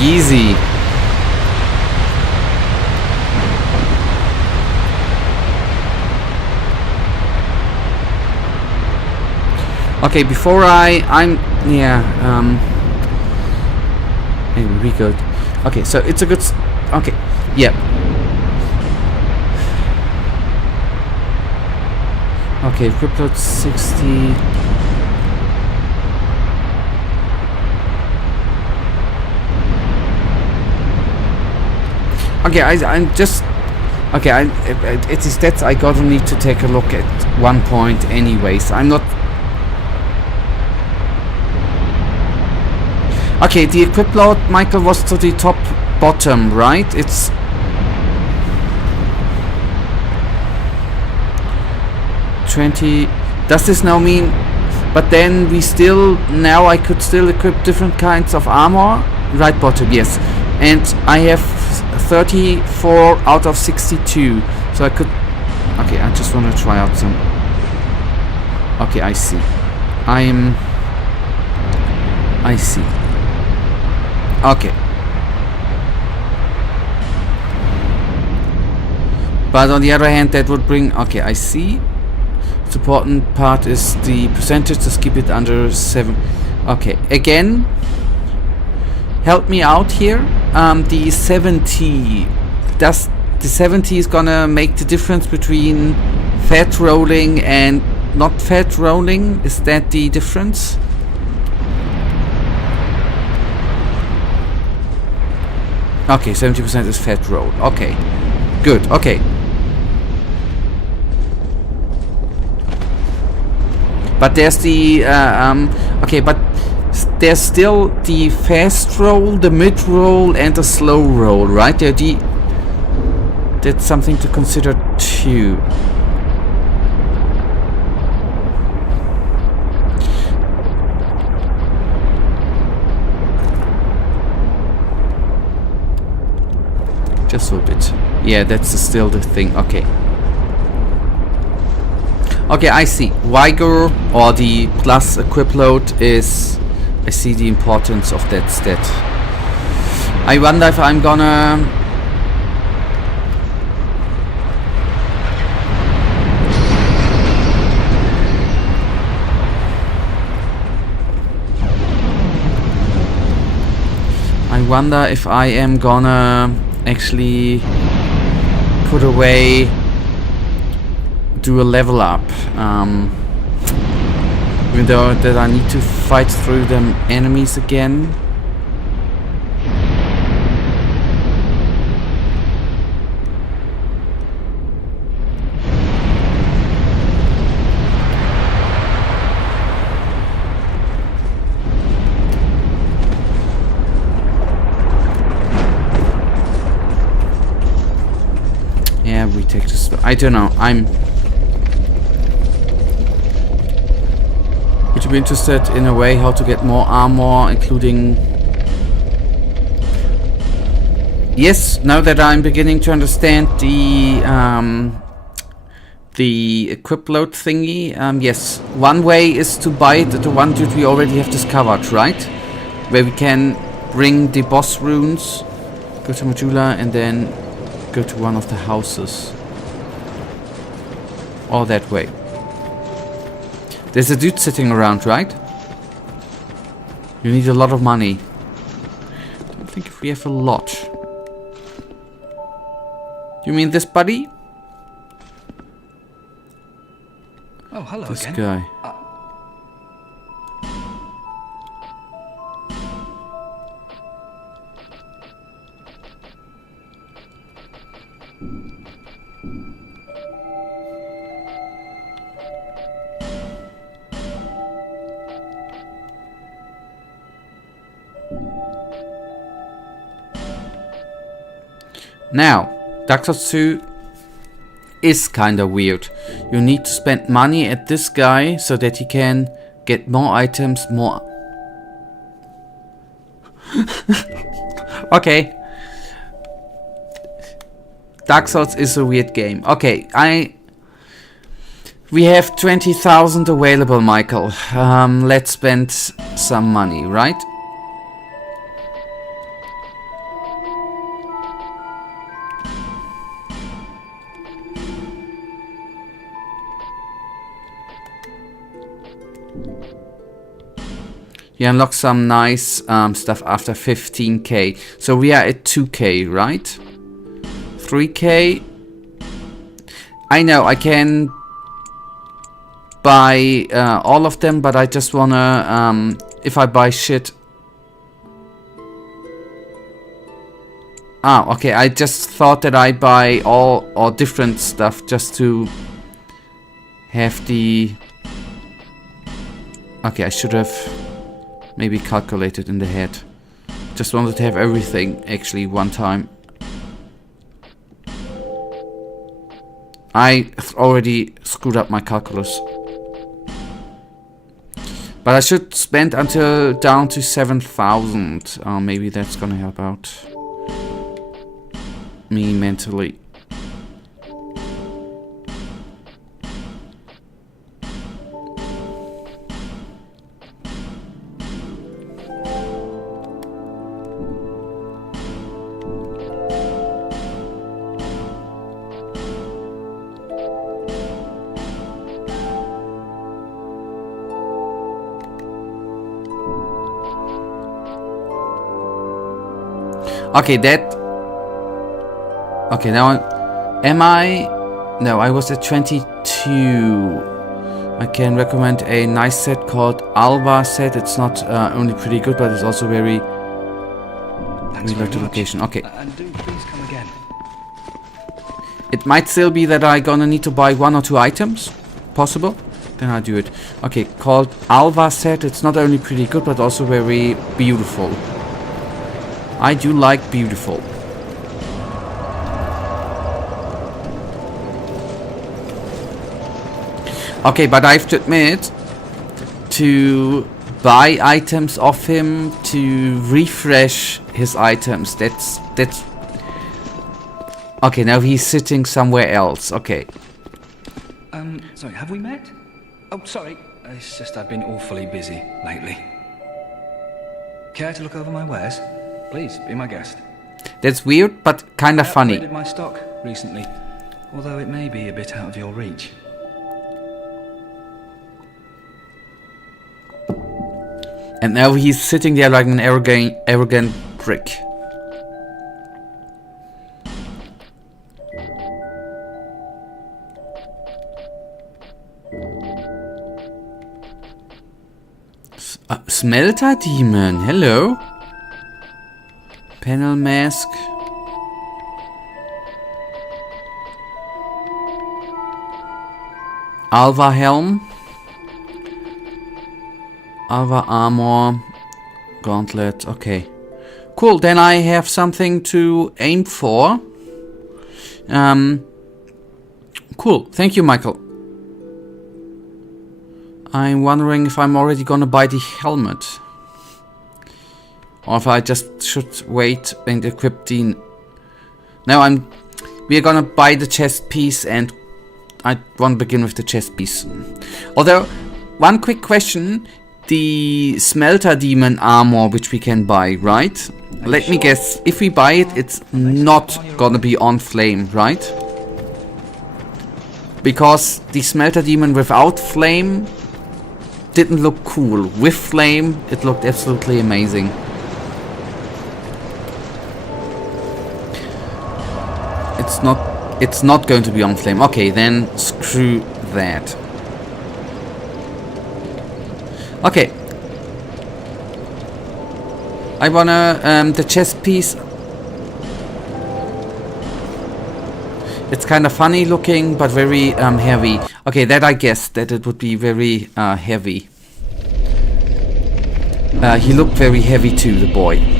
Easy. Okay, before I'm maybe we could. Okay, so it's a good... okay, yeah. Okay, equip load 60... Okay, I'm just... okay, it is that I gotta need to take a look at one point anyways. I'm not... okay, the equip load, Michael, was to the top bottom, right? It's... $20... does this now mean... but then we still... now I could still equip different kinds of armor? Right bottom, yes. And I have 34 out of 62. So I could... okay, I just want to try out some... okay, I see. I see. Okay. But on the other hand, that would bring... okay, I see. The important part is the percentage. Just keep it under 7. Okay, again, help me out here. The 70. Does the 70 is gonna make the difference between fat rolling and not fat rolling? Is that the difference? Okay, 70% is fat roll. Okay, good. Okay. But there's the okay, but there's still the fast roll, the mid roll, and the slow roll, right? That's something to consider too. Just a bit. Yeah, that's still the thing. Okay. Okay, I see. Vigor or the plus equip load is... I see the importance of that stat. I wonder if I'm gonna... I wonder if I am gonna actually put away... do a level up, even though that I need to fight through them enemies again. Yeah, we take this. I don't know. Would you be interested in a way how to get more armor, including... yes, now that I'm beginning to understand the equip load thingy, yes. One way is to buy the one that we already have discovered, right? Where we can bring the boss runes, go to Majula, and then go to one of the houses. Or that way. There's a dude sitting around, right? You need a lot of money. I don't think if we have a lot. You mean this buddy? Oh, hello this again. Guy. Now, Dark Souls 2 is kinda weird. You need to spend money at this guy so that he can get more items, more... okay. Dark Souls is a weird game. Okay, we have 20,000 available, Michael. Let's spend some money, right? You unlock some nice stuff after 15k. So we are at 2k, right? 3k. I know I can buy all of them, but I just wanna if I buy shit. Ah, okay. I just thought that I buy all or different stuff just to have the. Okay, I should have maybe calculated in the head. Just wanted to have everything actually one time. I already screwed up my calculus. But I should spend until down to 7,000. Maybe that's gonna help out me mentally. Okay, that. Okay, now am I? No, I was at 22. I can recommend a nice set called Alva set. It's not only pretty good, but it's also very location. Okay. And do please come again. It might still be that I gonna need to buy 1 or 2 items. Possible? Then I do it. Okay, called Alva set. It's not only pretty good, but also very beautiful. I do like beautiful. Okay, but I have to admit, to buy items off him, to refresh his items, that's... Okay, now he's sitting somewhere else, okay. Sorry, have we met? Oh, sorry. It's just I've been awfully busy lately. Care to look over my wares? Please, be my guest. That's weird, but kind of funny. I upgraded my stock recently, although it may be a bit out of your reach. And now he's sitting there like an arrogant prick. Smelter demon, hello. Panel mask. Alva helm. Alva armor. Gauntlet, okay. Cool, then I have something to aim for. Cool, thank you, Michael. I'm wondering if I'm already gonna buy the helmet. Or if I just should wait and equip the... No, we are gonna buy the chest piece, and I want to begin with the chest piece. Although, one quick question. The Smelter demon armor, which we can buy, right? Let me guess. If we buy it, it's not gonna be on flame, right? Because the Smelter demon without flame didn't look cool. With flame, it looked absolutely amazing. It's not going to be on flame. Okay, then screw that. Okay. I wanna the chest piece. It's kind of funny looking, but very heavy. Okay, that I guessed that it would be very heavy. He looked very heavy too, the boy.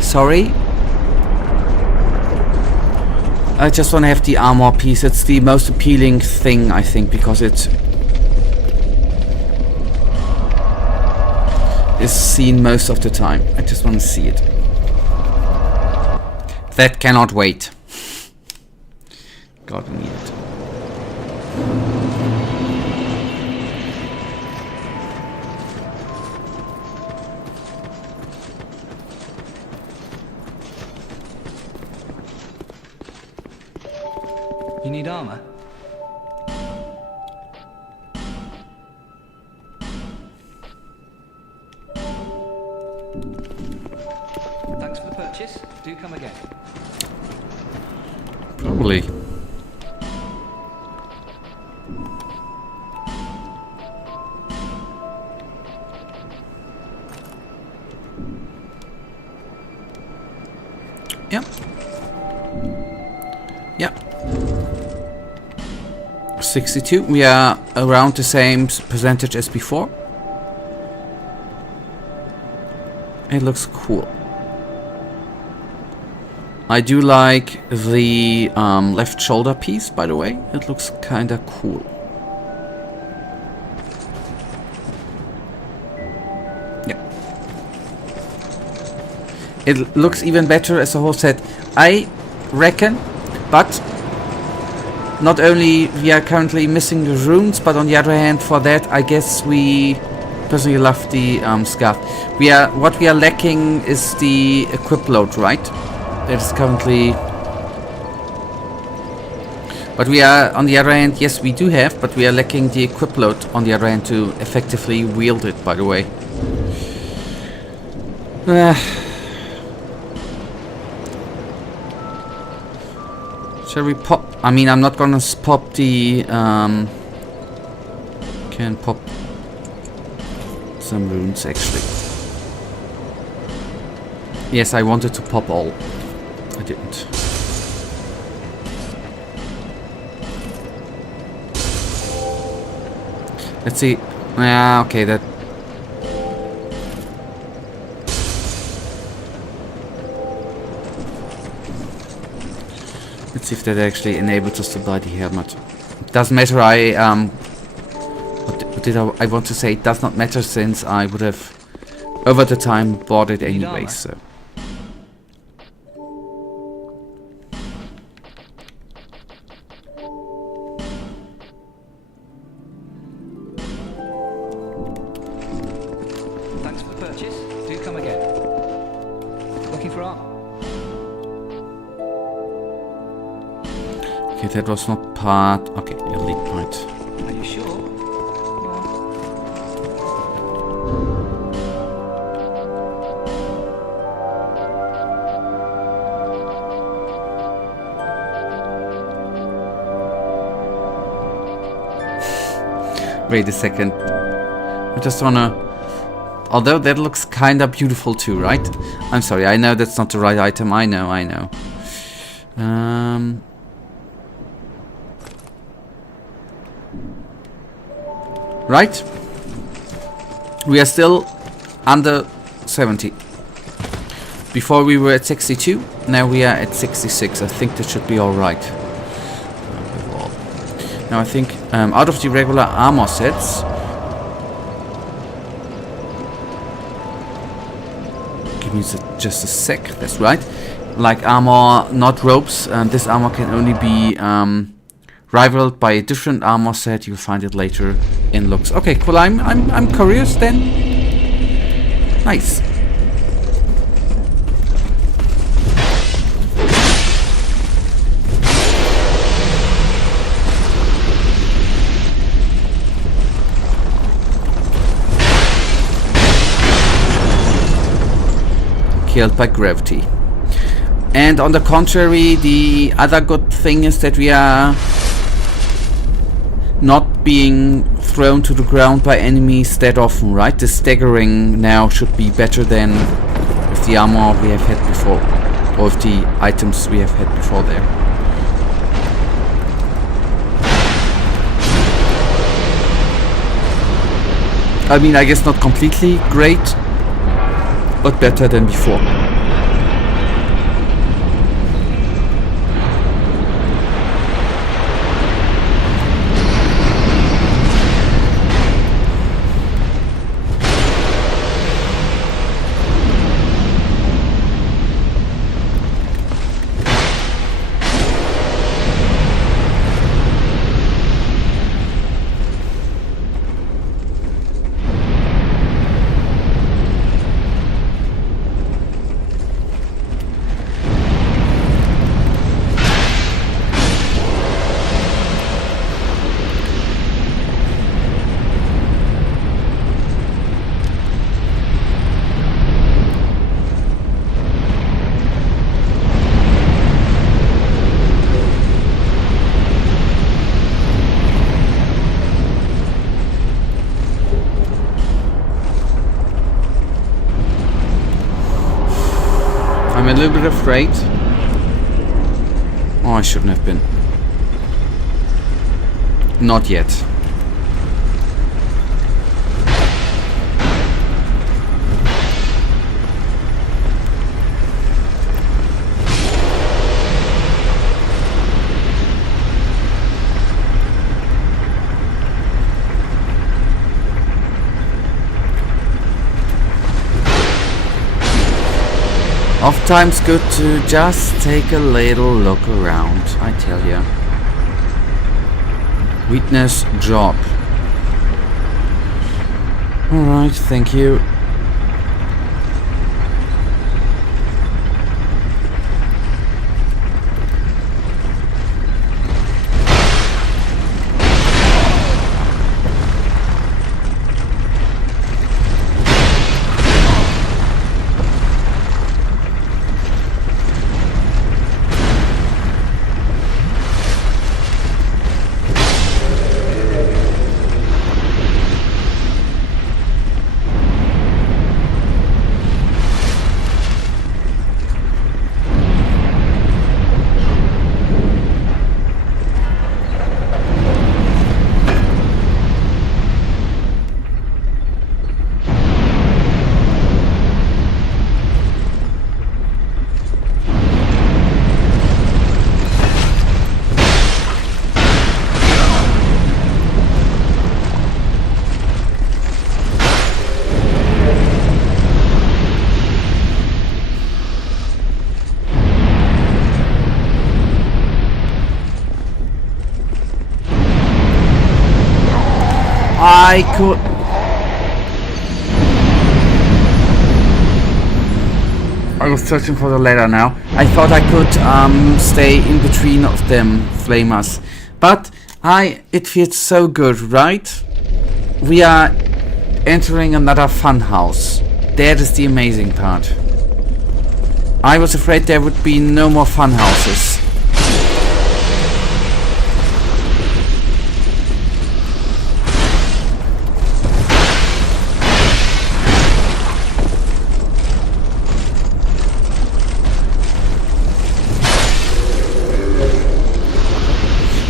Sorry. I just want to have the armor piece. It's the most appealing thing, I think, because it is seen most of the time. I just want to see it. That cannot wait. God, we need it. You need armor? Thanks for the purchase. Do come again. Probably. Yep. Yep. 62. We are around the same percentage as before. It looks cool. I do like the left shoulder piece, by the way. It looks kinda cool. Yeah. It looks even better as a whole set, I reckon, but not only we are currently missing the runes, but on the other hand, for that, I guess we personally love the scarf. What we are lacking is the equip load, right? That is currently. But we are, on the other hand, yes, we do have, but we are lacking the equip load on the other hand to effectively wield it, by the way. Shall we pop? I mean, I'm not gonna pop the. Can pop some runes actually. Yes, I wanted to pop all. I didn't. Let's see. Yeah, okay, that. Let's see if that actually enables us to buy the helmet. Doesn't matter. What did I want to say? It does not matter since I would have over the time bought it anyway. So. Thanks for the purchase. Do come again. Looking for armor? Okay, that was not part. Okay, elite point. Are you sure? Wait a second. I just wanna. Although that looks kinda beautiful too, right? I'm sorry, I know that's not the right item. I know. Right? We are still under 70. Before we were at 62, now we are at 66. I think that should be alright. Now I think out of the regular armor sets, give me just a sec, that's right. Like armor, not ropes, this armor can only be rivaled by a different armor set. You'll find it later in looks. Okay, cool. I'm curious then. Nice. Killed by gravity. And on the contrary, the other good thing is that we are not being thrown to the ground by enemies that often, right? The staggering now should be better than with the armor we have had before, or with the items we have had before there. I mean, I guess not completely great, but better than before. little bit afraid. Oh, I shouldn't have been. Not yet. Oftentimes good to just take a little look around, I tell ya. Weakness drop. Alright, thank you. I could... I was searching for the ladder now. I thought I could stay in between of them flamers. But it feels so good, right? We are entering another fun house. That is the amazing part. I was afraid there would be no more fun houses.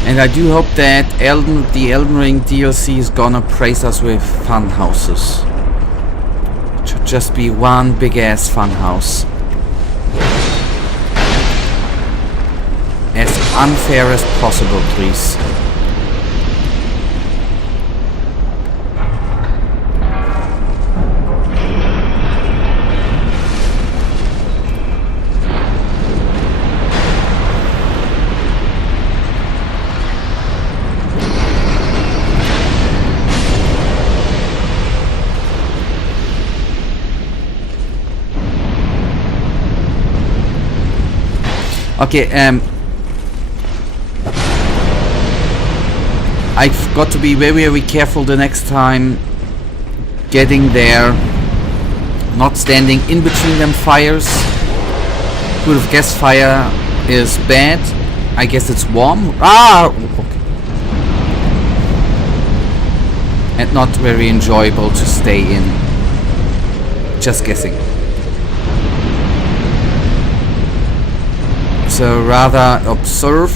And I do hope that the Elden Ring DLC is gonna praise us with fun houses. It should just be one big ass fun house. As unfair as possible, please. Okay, I've got to be very, very careful the next time getting there, not standing in between them fires. Would have guessed fire is bad. I guess it's warm. Ah! Okay. And not very enjoyable to stay in. Just guessing. So rather observe.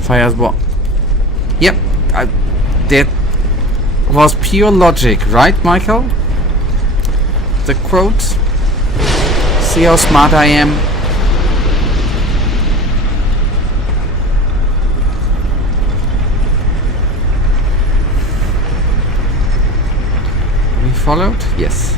Fire's what? Yep, that was pure logic, right, Michael? The quote. See how smart I am. We followed? Yes.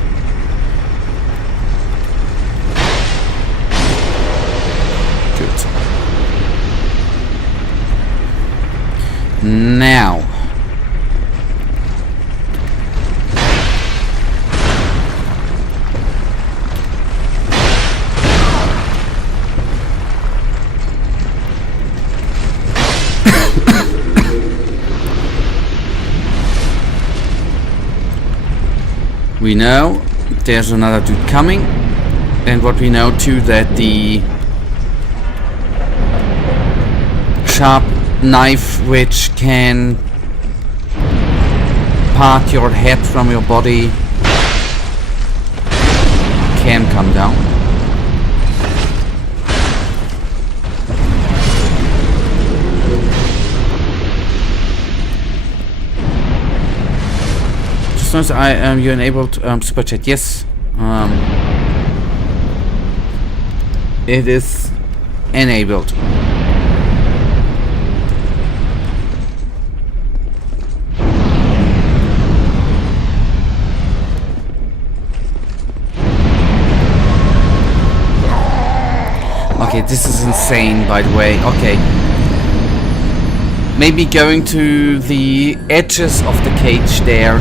Now, we know there's another dude coming, and what we know too, that the sharp knife which can part your head from your body can come down. soon as you enabled super chat, yes. It is enabled. Okay, this is insane, by the way. Okay. Maybe going to the edges of the cage there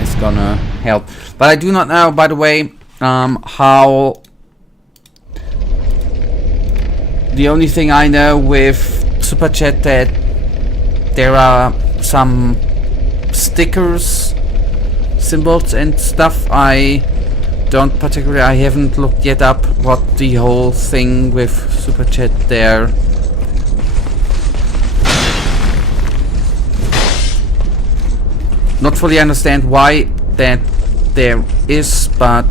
is gonna help. But I do not know, by the way, how... The only thing I know with Super Chat that there are some stickers, symbols and stuff. I haven't looked yet up what the whole thing with Super Chat there. Not fully understand why that there is, but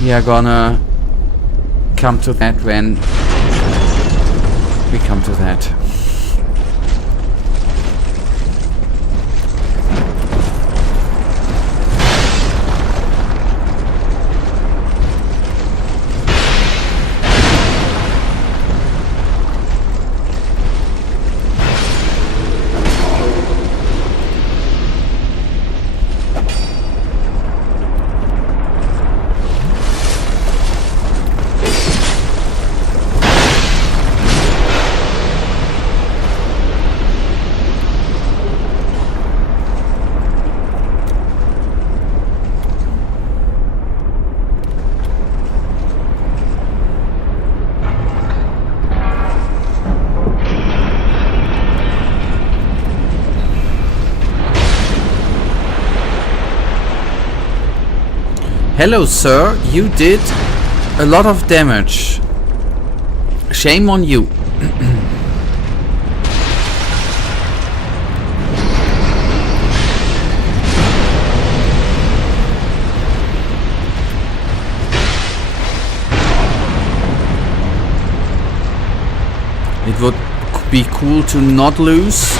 we are gonna come to that when we come to that. Hello, sir. You did a lot of damage. Shame on you. It would be cool to not lose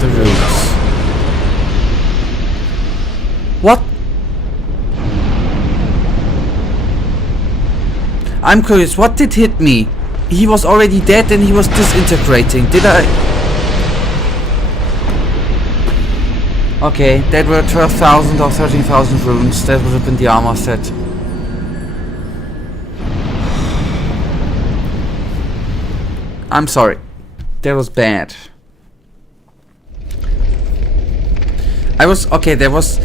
the rules. What? I'm curious, what did hit me? He was already dead and he was disintegrating. Did I... Okay, that were 12,000 or 13,000 runes. That would have been the armor set. I'm sorry. That was bad. I was... Okay, there was...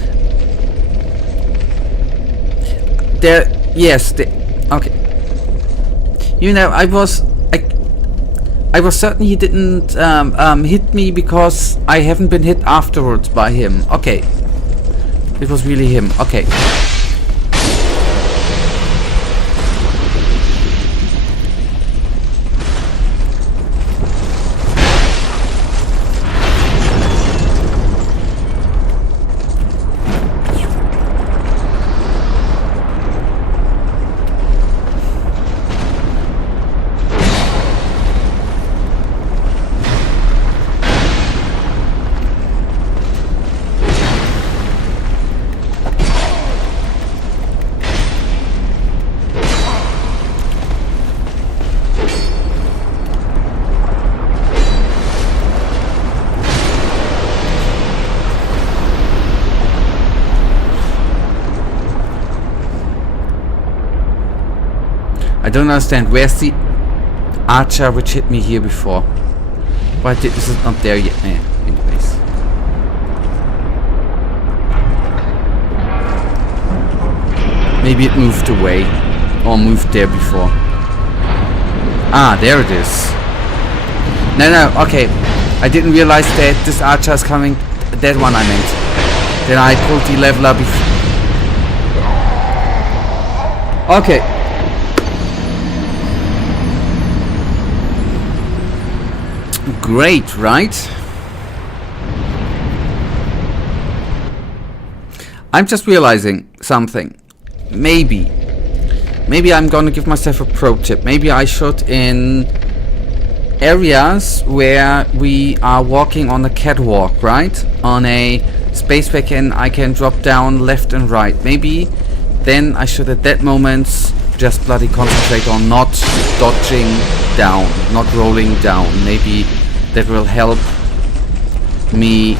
There... Yes, okay. You know, I was certain he didn't hit me because I haven't been hit afterwards by him. Okay. It was really him. Okay. I don't understand. Where's the archer which hit me here before? Why is it not there yet? Yeah, anyways. Maybe it moved away. Or moved there before. Ah, there it is. No, okay. I didn't realize that this archer is coming. That one I meant. Then I pulled the leveler before. Okay. Great, right? I'm just realizing something. Maybe I'm gonna give myself a pro tip. Maybe I should, in areas where we are walking on a catwalk, right? On a spacebar I can drop down left and right. Maybe then I should at that moment just bloody concentrate on not dodging down, not rolling down. Maybe that will help me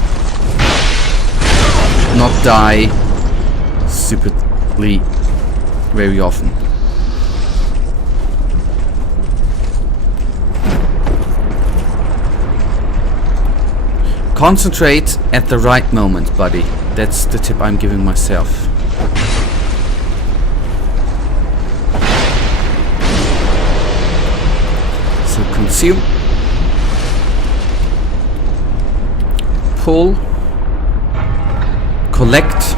not die stupidly very often. Concentrate at the right moment, buddy. That's the tip I'm giving myself. So consume, pull, collect,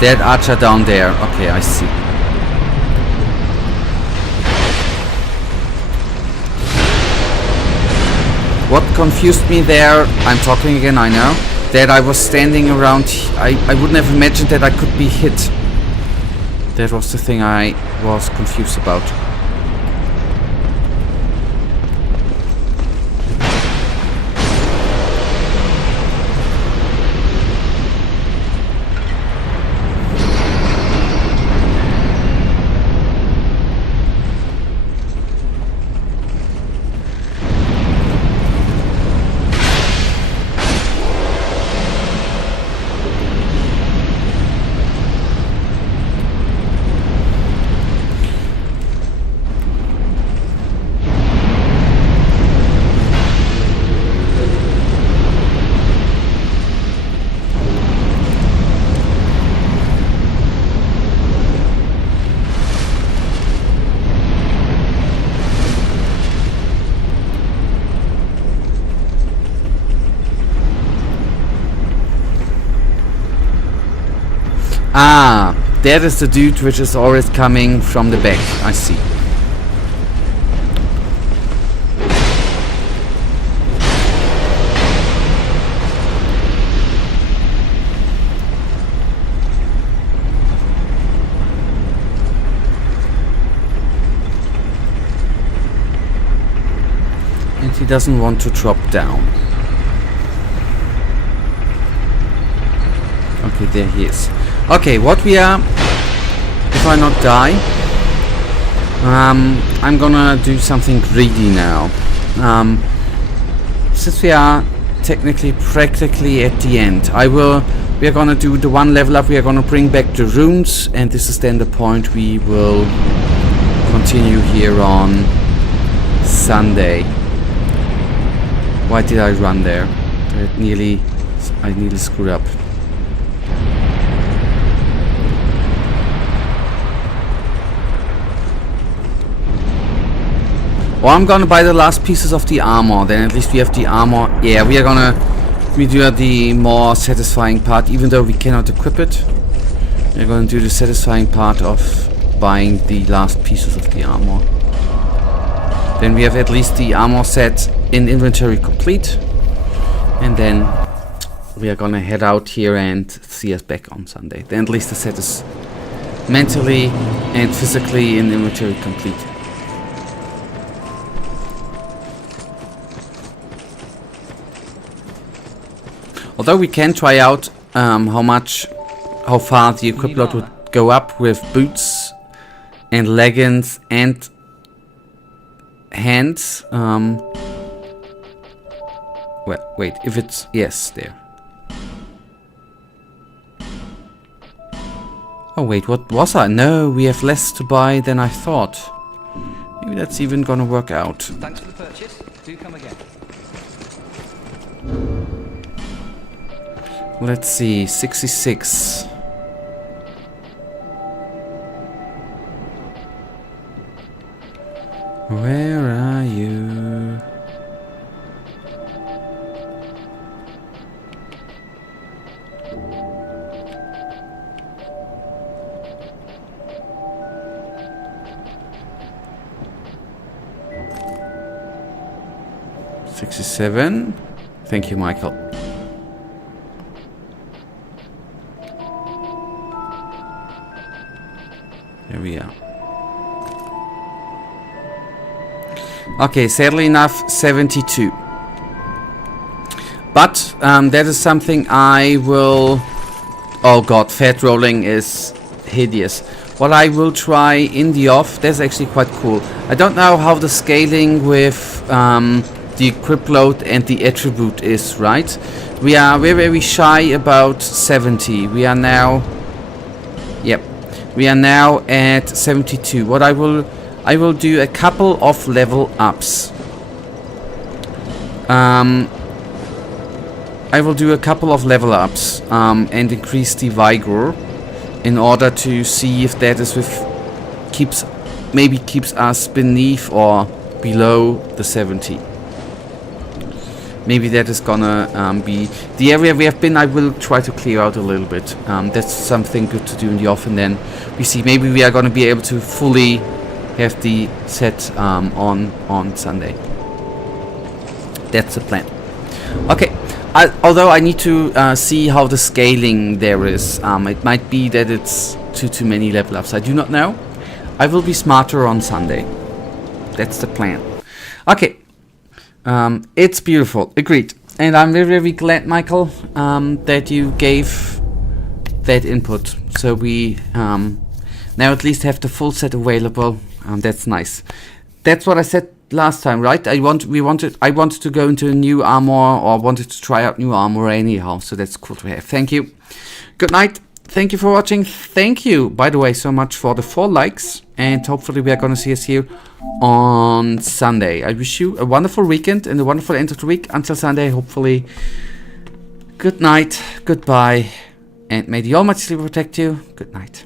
dead archer down there. Okay, I see. What confused me there, I'm talking again, I know, that I was standing around, I wouldn't have imagined that I could be hit. That was the thing I was confused about. Ah, that is the dude which is always coming from the back. I see. And he doesn't want to drop down. Okay, there he is. Okay, what we are, if I not die, I'm gonna do something greedy now. Since we are technically practically at the end, we are gonna do the one level up, we are gonna bring back the runes, and this is then the point we will continue here on Sunday. Why did I run there? I nearly screwed up. Or I'm gonna buy the last pieces of the armor, then at least we have the armor. Yeah, we do the more satisfying part, even though we cannot equip it. We're gonna do the satisfying part of buying the last pieces of the armor. Then we have at least the armor set in inventory complete. And then we are gonna head out here and see us back on Sunday. Then at least the set is mentally and physically in inventory complete. Although we can try out how far the equip load would go up with boots and leggings and hands. Well, wait, if it's, yes, there. Oh wait, what was I? No, we have less to buy than I thought. Maybe that's even gonna work out. Thanks for the purchase. Do come again. Let's see, 66. Where are you? $67. Thank you, Michael. Here we are. Okay, sadly enough, 72. But that is something I will... Oh god, fat rolling is hideous. What I will try in the off, that's actually quite cool. I don't know how the scaling with the equip load and the attribute is, right? We're very shy about 70. We are now... Yep. We are now at 72. What I will do a couple of level ups. I will do a couple of level ups and increase the vigor in order to see if that is maybe keeps us beneath or below the 70. Maybe that is gonna be the area we have been. I will try to clear out a little bit. That's something good to do in the off, and then we see maybe we are gonna be able to fully have the set on Sunday. That's the plan. Okay. Although I need to see how the scaling there is. It might be that it's too many level ups. I do not know. I will be smarter on Sunday. That's the plan. Okay. It's beautiful. Agreed. And I'm very glad, Michael, that you gave that input. So we now at least have the full set available. That's nice. That's what I said last time, right? I wanted to go into a new armor, or wanted to try out new armor anyhow, so that's cool to have. Thank you. Good night. Thank you for watching. Thank you, by the way, so much for the 4 likes, and hopefully we are going to see us here on Sunday. I wish you a wonderful weekend and a wonderful end of the week until Sunday, hopefully. Good night, goodbye, and may the Almighty protect you. Good night.